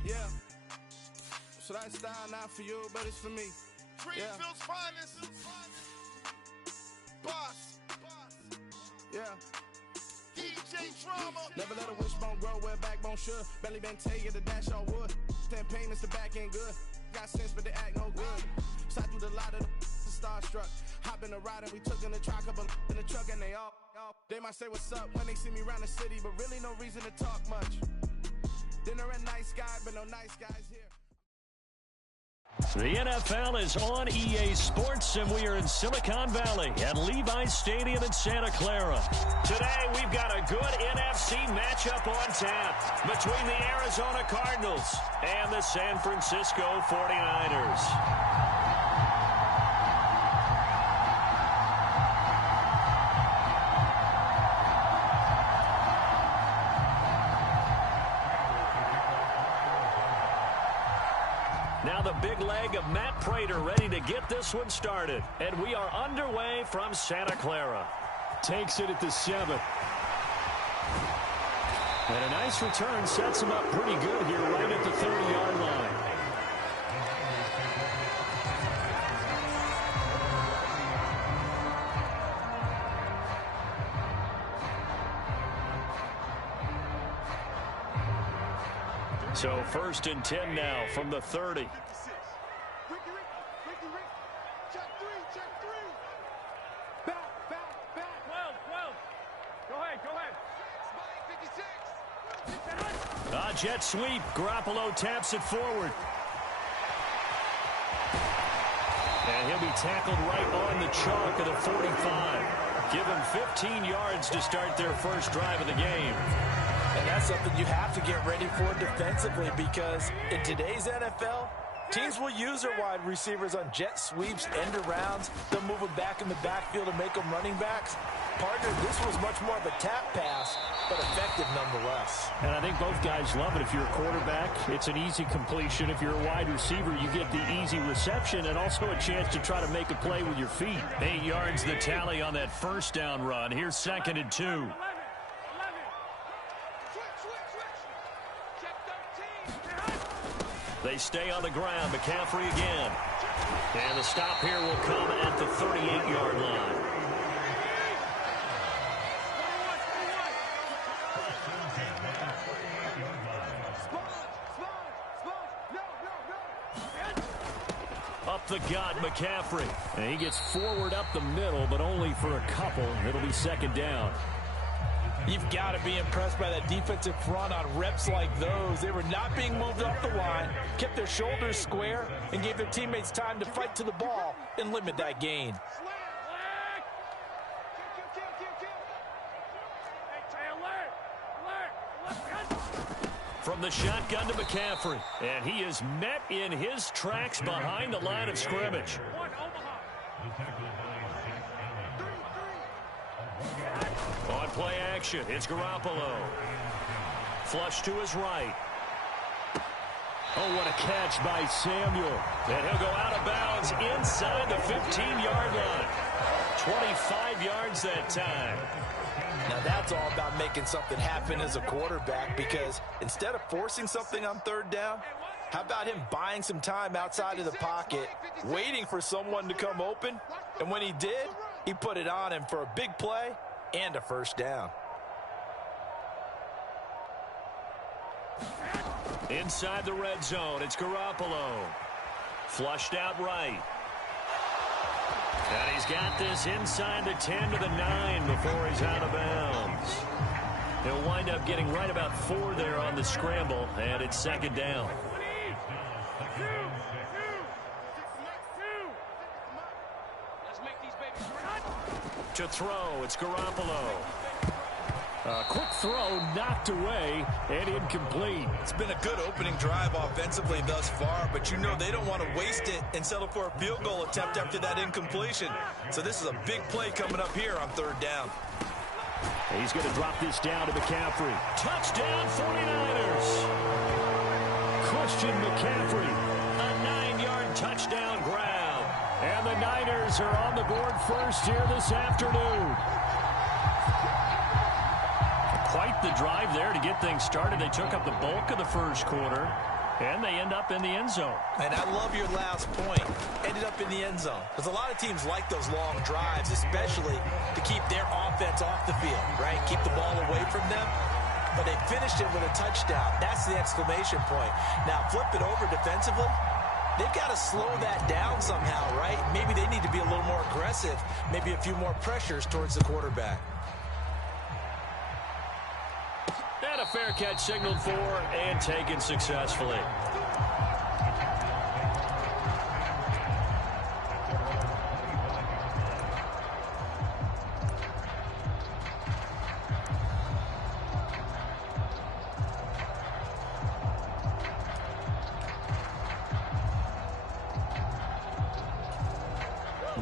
Yeah. Should I style not for you, but it's for me? Greenfield's finest. Boss. Yeah. DJ Drama. Never let a wishbone grow where a backbone should. Belly been tell you the dash all wood. 10 payments, the back end good. Got sense, but they act no good. Side through the lot of the starstruck. Hop in the ride and we took in the truck, couple in the truck, and they all. They might say what's up when they see me around the city, but really no reason to talk much. Dinner at nice guy, but no nice guys here. The NFL is on EA Sports, and we are in Silicon Valley at Levi's Stadium in Santa Clara. Today, we've got a good NFC matchup on tap between the Arizona Cardinals and the San Francisco 49ers. Now the big leg of Matt Prater ready to get this one started. And we are underway from Santa Clara. Takes it at the 7. And a nice return sets him up pretty good here right at the 30-yard line. So 1st and 10 now from the 30. Jet sweep. Garoppolo taps it forward. And he'll be tackled right on the chalk of the 45. Give him 15 yards to start their first drive of the game. And that's something you have to get ready for defensively, because in today's NFL, teams will use their wide receivers on jet sweeps, end arounds. They'll move them back in the backfield and make them running backs. Partner, this was much more of a tap pass, but effective nonetheless. And I think both guys love it. If you're a quarterback, it's an easy completion. If you're a wide receiver, you get the easy reception and also a chance to try to make a play with your feet. 8 yards the tally on that first down run. Here's 2nd and 2. They stay on the ground. McCaffrey again. And the stop here will come at the 38-yard line. Up the gut, McCaffrey. And he gets forward up the middle, but only for a couple. It'll be 2nd down. You've got to be impressed by that defensive front on reps like those. They were not being moved off the line, kept their shoulders square, and gave their teammates time to fight to the ball and limit that gain. From the shotgun to McCaffrey. And he is met in his tracks behind the line of scrimmage. On play action, it's Garoppolo. Flush to his right. Oh, what a catch by Samuel. And he'll go out of bounds inside the 15-yard line. 25 yards that time. Now that's all about making something happen as a quarterback, because instead of forcing something on 3rd down, how about him buying some time outside of the pocket, waiting for someone to come open, and when he did, he put it on him for a big play and a 1st down. Inside the red zone, it's Garoppolo. Flushed out right. And he's got this inside the 10 to the 9 before he's out of bounds. He'll wind up getting right about 4 there on the scramble, and it's 2nd down. To throw, it's Garoppolo. Quick throw knocked away and incomplete. It's been a good opening drive offensively thus far, but you know they don't want to waste it and settle for a field goal attempt after that incompletion. So this is a big play coming up here on 3rd down. He's going to drop this down to McCaffrey. Touchdown 49ers. Christian McCaffrey, a 9-yard touchdown grab. And the Niners are on the board first here this afternoon. Quite the drive there to get things started. They took up the bulk of the first quarter. And they end up in the end zone. And I love your last point. Ended up in the end zone. Because a lot of teams like those long drives, especially to keep their offense off the field, right? Keep the ball away from them. But they finished it with a touchdown. That's the exclamation point. Now, flip it over defensively. They've got to slow that down somehow, right? Maybe they need to be a little more aggressive. Maybe a few more pressures towards the quarterback. And a fair catch signaled for and taken successfully.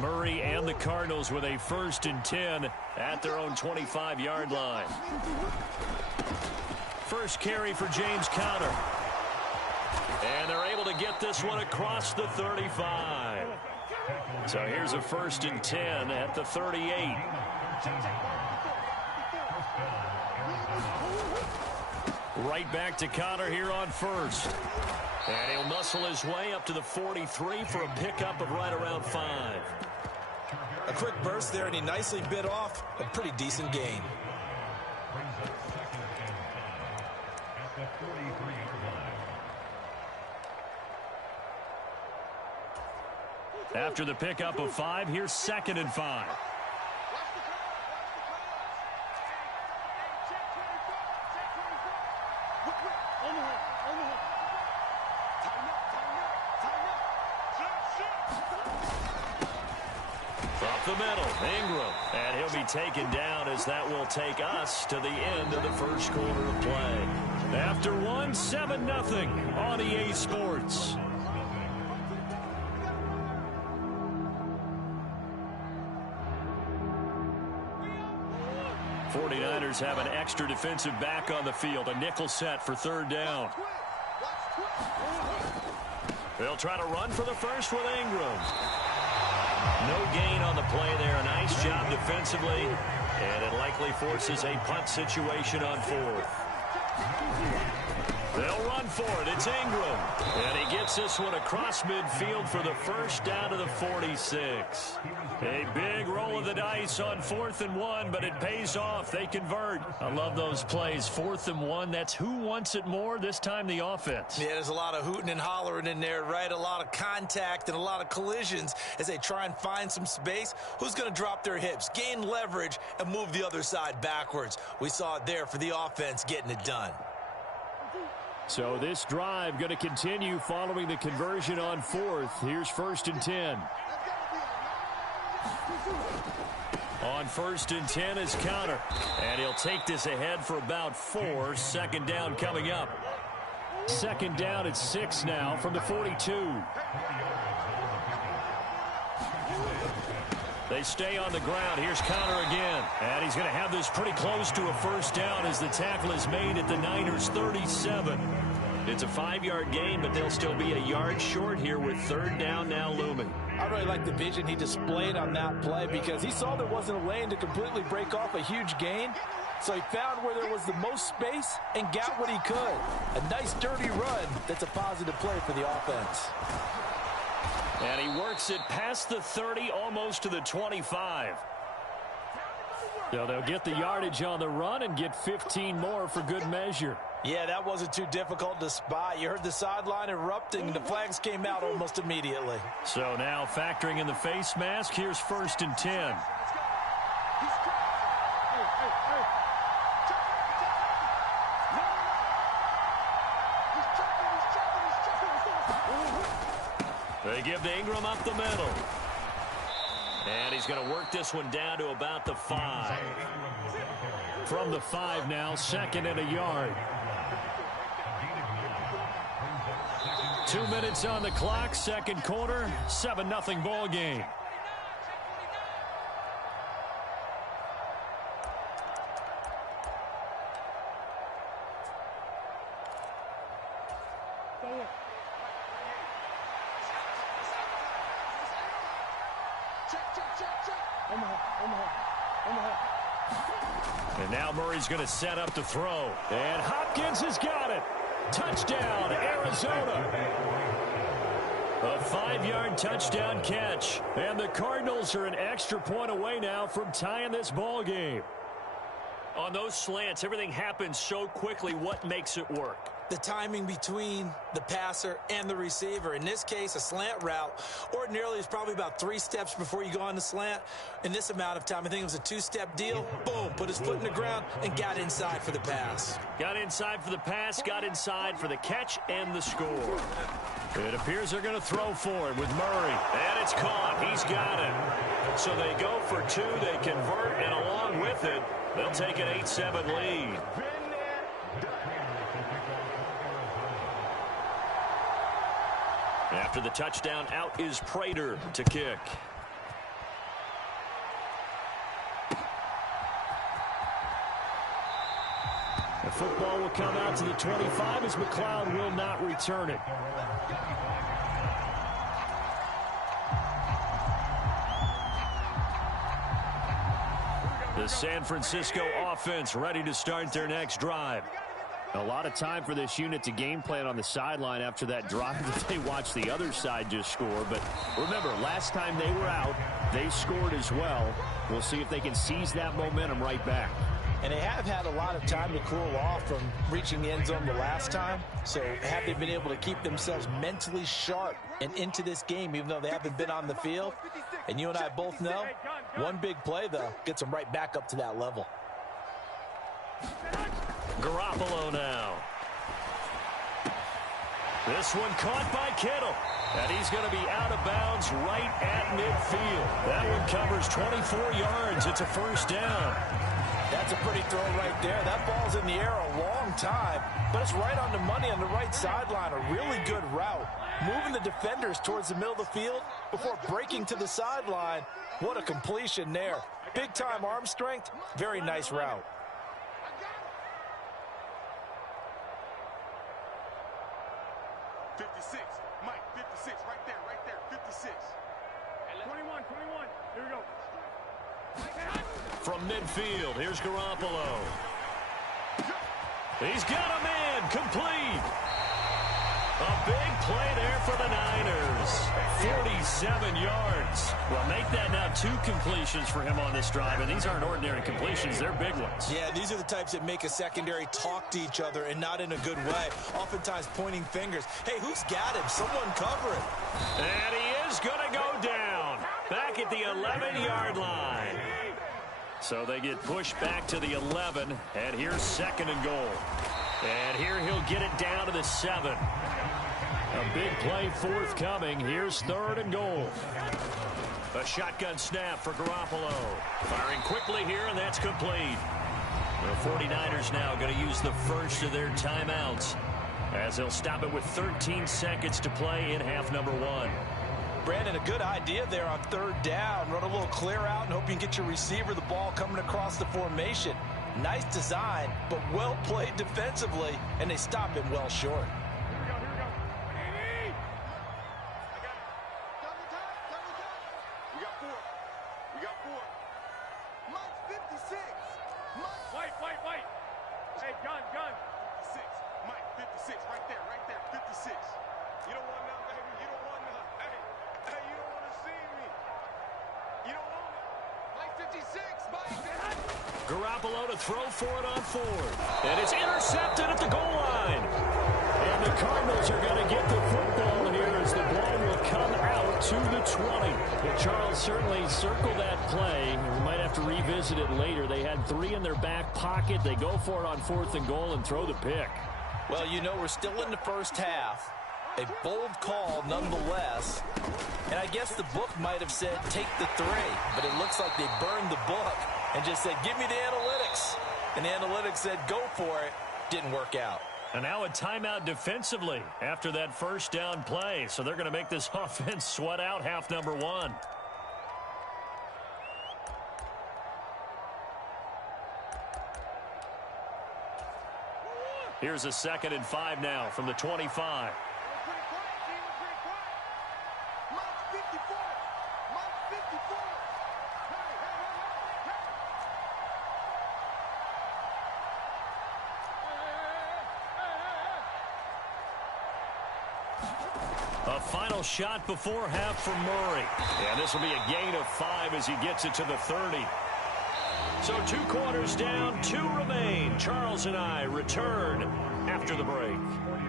Murray and the Cardinals with a 1st and 10 at their own 25-yard line. First carry for James Conner. And they're able to get this one across the 35. So here's a 1st and 10 at the 38. Right back to Conner here on 1st. And he'll muscle his way up to the 43 for a pickup of right around 5. A quick burst there, and he nicely bit off a pretty decent gain. After the pickup of 5, here's 2nd and 5. Up the middle, Ingram. And he'll be taken down as that will take us to the end of the first quarter of play. After one, 7-0 on EA Sports. '49ers have an extra defensive back on the field. A nickel set for 3rd down. They'll try to run for the first with Ingram. No gain on the play there. A nice job defensively. And it likely forces a punt situation on 4th. They'll run for it. It's Ingram. And he gets this one across midfield for the first down to the 46. A big roll of the dice on 4th and 1, but it pays off. They convert. I love those plays. 4th and 1, that's who wants it more, this time the offense. Yeah, there's a lot of hooting and hollering in there, right? A lot of contact and a lot of collisions as they try and find some space. Who's going to drop their hips, gain leverage, and move the other side backwards? We saw it there for the offense getting it done. So this drive going to continue following the conversion on 4th. Here's 1st and 10. On 1st and 10 is Conner. And he'll take this ahead for about 4. 2nd down coming up. 2nd down at 6 now from the 42. They stay on the ground. Here's Conner again. And he's going to have this pretty close to a 1st down as the tackle is made at the Niners' 37. It's a 5-yard gain, but they'll still be a yard short here with 3rd down now looming. I really like the vision he displayed on that play because he saw there wasn't a lane to completely break off a huge gain. So he found where there was the most space and got what he could. A nice dirty run that's a positive play for the offense. And he works it past the 30, almost to the 25. So they'll get the yardage on the run and get 15 more for good measure. Yeah, that wasn't too difficult to spot. You heard the sideline erupting, and the flags came out almost immediately. So now factoring in the face mask, here's 1st and 10. They give to Ingram up the middle. And he's going to work this one down to about the 5. From the 5 now, 2nd and a yard. 2 minutes on the clock, 2nd quarter, 7-0 ball game. And now Murray's going to set up to throw. And Hopkins has got it. Touchdown, Arizona. A 5-yard touchdown catch. And the Cardinals are an extra point away now from tying this ball game. On those slants, everything happens so quickly. What makes it work? The timing between the passer and the receiver. In this case, a slant route ordinarily is probably about 3 steps before you go on the slant. In this amount of time, I think it was a 2-step deal. Boom, put his foot in the ground and got inside for the pass. Got inside for the pass, got inside for the catch and the score. It appears they're going to throw for it with Murray. And it's caught. He's got it. So they go for 2. They convert, and along with it, they'll take an 8-7 lead. After the touchdown, out is Prater to kick. The football will come out to the 25 as McLeod will not return it. The San Francisco offense ready to start their next drive. A lot of time for this unit to game plan on the sideline after that drive that they watched the other side just score. But remember, last time they were out, they scored as well. We'll see if they can seize that momentum right back. And they have had a lot of time to cool off from reaching the end zone the last time. So have they been able to keep themselves mentally sharp and into this game, even though they haven't been on the field? And you and I both know, one big play, though, gets them right back up to that level. Garoppolo now. This one caught by Kittle. And he's going to be out of bounds right at midfield. That one covers 24 yards. It's a first down. That's a pretty throw right there. That ball's in the air a long time, but it's right on the money on the right sideline. A really good route. Moving the defenders towards the middle of the field before breaking to the sideline. What a completion there. Big-time arm strength. Very nice route. Mike, 56, right there, 56. 21, here we go. From midfield, here's Garoppolo. He's got a man, complete. A big play there for the Niners. 47 yards. Well, make that now 2 completions for him on this drive, and these aren't ordinary completions. They're big ones. Yeah, these are the types that make a secondary talk to each other and not in a good way. Oftentimes pointing fingers. Hey, who's got him? Someone cover it. And he is going to go down. Back at the 11-yard line. So they get pushed back to the 11, and here's 2nd and goal. And here he'll get it down to the 7. A big play forthcoming. Here's 3rd and goal. A shotgun snap for Garoppolo. Firing quickly here, and that's complete. The 49ers now going to use the first of their timeouts as they'll stop it with 13 seconds to play in half number 1. Brandon, a good idea there on 3rd down. Run a little clear out and hope you can get your receiver the ball coming across the formation. Nice design, but well played defensively, and they stop him well short. We got 4. Mike 56. Wait. Hey, gun. 56. Mike 56, right there, 56. You don't want none, baby. You don't want none. Hey, you don't want to see me. You don't want it. Mike 56, Mike. Garoppolo to throw for it on 4th. And it's intercepted at the goal line. And the Cardinals are going to get the football here as the ball will come out to the 20. Well, Charles, certainly circle that play. We might have to revisit it later. They had 3 in their back pocket. They go for it on 4th and goal and throw the pick. Well, you know, we're still in the first half. A bold call nonetheless. And I guess the book might have said take the 3, but it looks like they burned the book and just said, give me the analytics. And the analytics said, go for it. Didn't work out. And now a timeout defensively after that first down play. So they're going to make this offense sweat out half number 1. Here's a 2nd and 5 now from the 25. A final shot before half from Murray. And this will be a gain of 5 as he gets it to the 30. So 2 quarters down, 2 remain. Charles and I return after the break.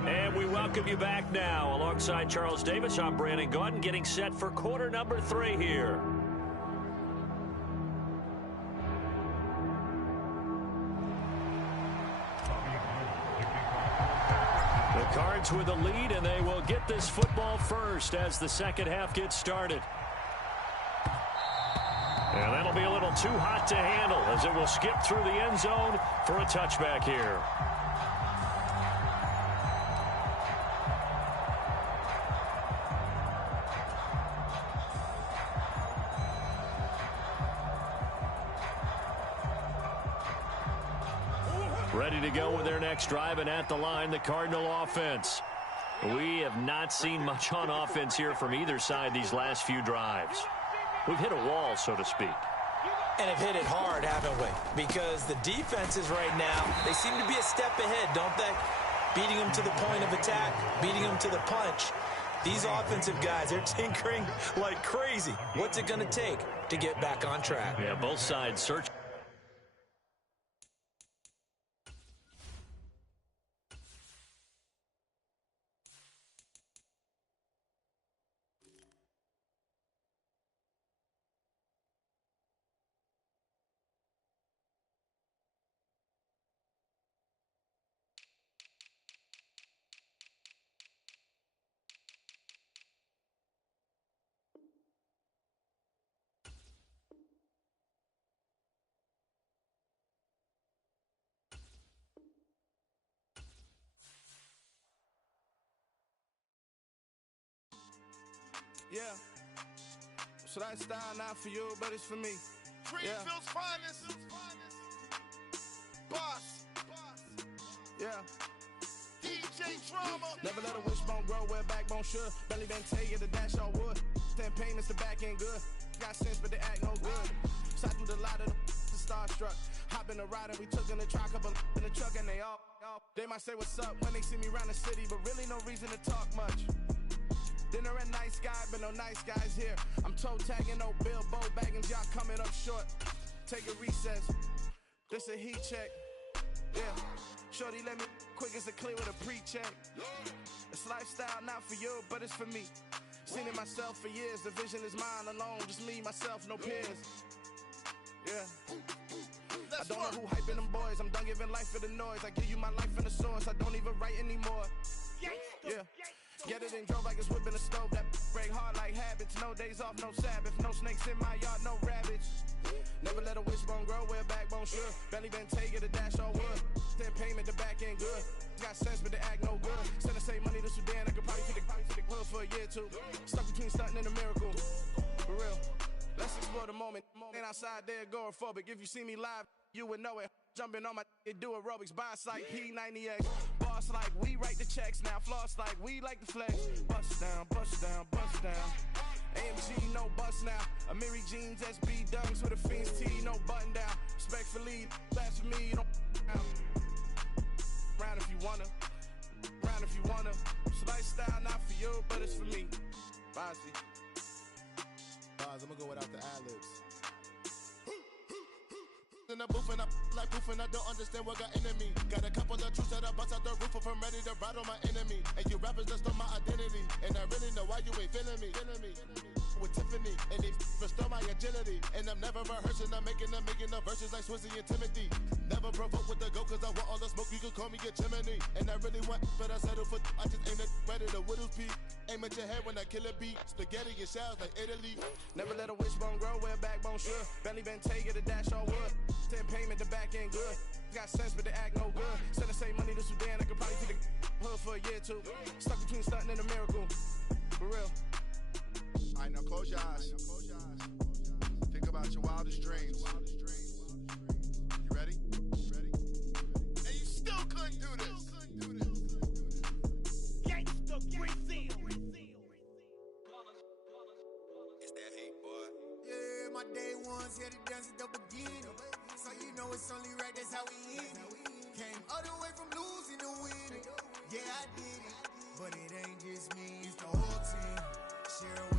And we welcome you back now. Alongside Charles Davis, I'm Brandon Gaudin, getting set for quarter number 3 here. The Cards with a lead, and they will get this football first as the second half gets started. And that'll be a little too hot to handle as it will skip through the end zone for a touchback here. Ready to go with their next drive, and at the line, the Cardinal offense. We have not seen much on offense here from either side these last few drives. We've hit a wall, so to speak. And have hit it hard, haven't we? Because the defenses right now, they seem to be a step ahead, don't they? Beating them to the point of attack, beating them to the punch. These offensive guys, they're tinkering like crazy. What's it going to take to get back on track? Yeah, both sides search. Yeah. So that style not for you, but it's for me. Greenfield's finest. Boss. Yeah. DJ Drama. Never let a wishbone grow where a backbone should. Belly been tell you the dash all wood. 10 payments, the back end good. Got sense, but they act no good. So I through the lot of the starstruck. Hop in the ride and we took in the truck, couple in the truck, and they all. They might say what's up when they see me around the city, but really no reason to talk much. Dinner a nice guy, but no nice guys here. I'm toe tagging, no Bilbo bagging, y'all coming up short. Take a recess. This a heat check. Yeah. Shorty let me quick as a clear with a pre-check. It's lifestyle not for you, but it's for me. Seen it myself for years. The vision is mine alone. Just me, myself, no peers. Yeah. I don't know who hyping them boys. I'm done giving life for the noise. I give you my life in the source. I don't even write anymore. Yeah. Get it and drove like it's whipping a stove. That break hard like habits. No days off, no Sabbath. No snakes in my yard, no rabbits. Never let a wishbone grow where a backbone should. Belly been take it, the dash all wood. 10 payment, the back end good. Got sense, but they act no good. Send the same money to Sudan. I could probably fit the hood for a year or two. Stuck between stunting and a miracle. For real. Let's explore the moment. Ain't outside there agoraphobic. If you see me live, you would know it. Jumping on my do aerobics, boss like P90X. Boss like we write the checks now. Floss like we like the flex. Bust down, bust down, bust down. AMG, no bust now. Amiri jeans, SB dunks with a Fiends T, no button down. Respectfully, that's for me, you don't round if you wanna. Round if you wanna. So lifestyle not for you, but it's for me. Bossy. I'm gonna go without the ad-libs. In the booth and I like poof and I don't understand what got into me. Got a couple of truths that I bust out the roof if I'm ready to ride on my enemy. And you rappers just stole my identity, and I really know why you ain't feeling me. With Tiffany, and they restore my agility. And I'm never rehearsing, I'm making the verses like Swizzy and Timothy. Never provoke with the go, cause I want all the smoke, you can call me a chimney. And I really want, but I settle for, I just aim it ready to whittles peak. Aim at your head when I kill a beat. Spaghetti and shells like Italy. Never let a wishbone grow where a backbone should. Belly been take it, the dash all wood. 10 payment, the back end good. Got sense, but they act no good. Send the same money to Sudan, I could probably fit the hood for a year or two. Stuck between stunting and a miracle. For real. Alright, now close your eyes. Think about your wildest dreams. You ready? And you still couldn't do this. Gangsta Brazil. It's that hate, boy. Yeah, my day ones had it dance at the beginning. So you know it's only right, that's how we end it. Came all the way from losing to winning. Yeah, I did it. But it ain't just me, it's the whole team. Share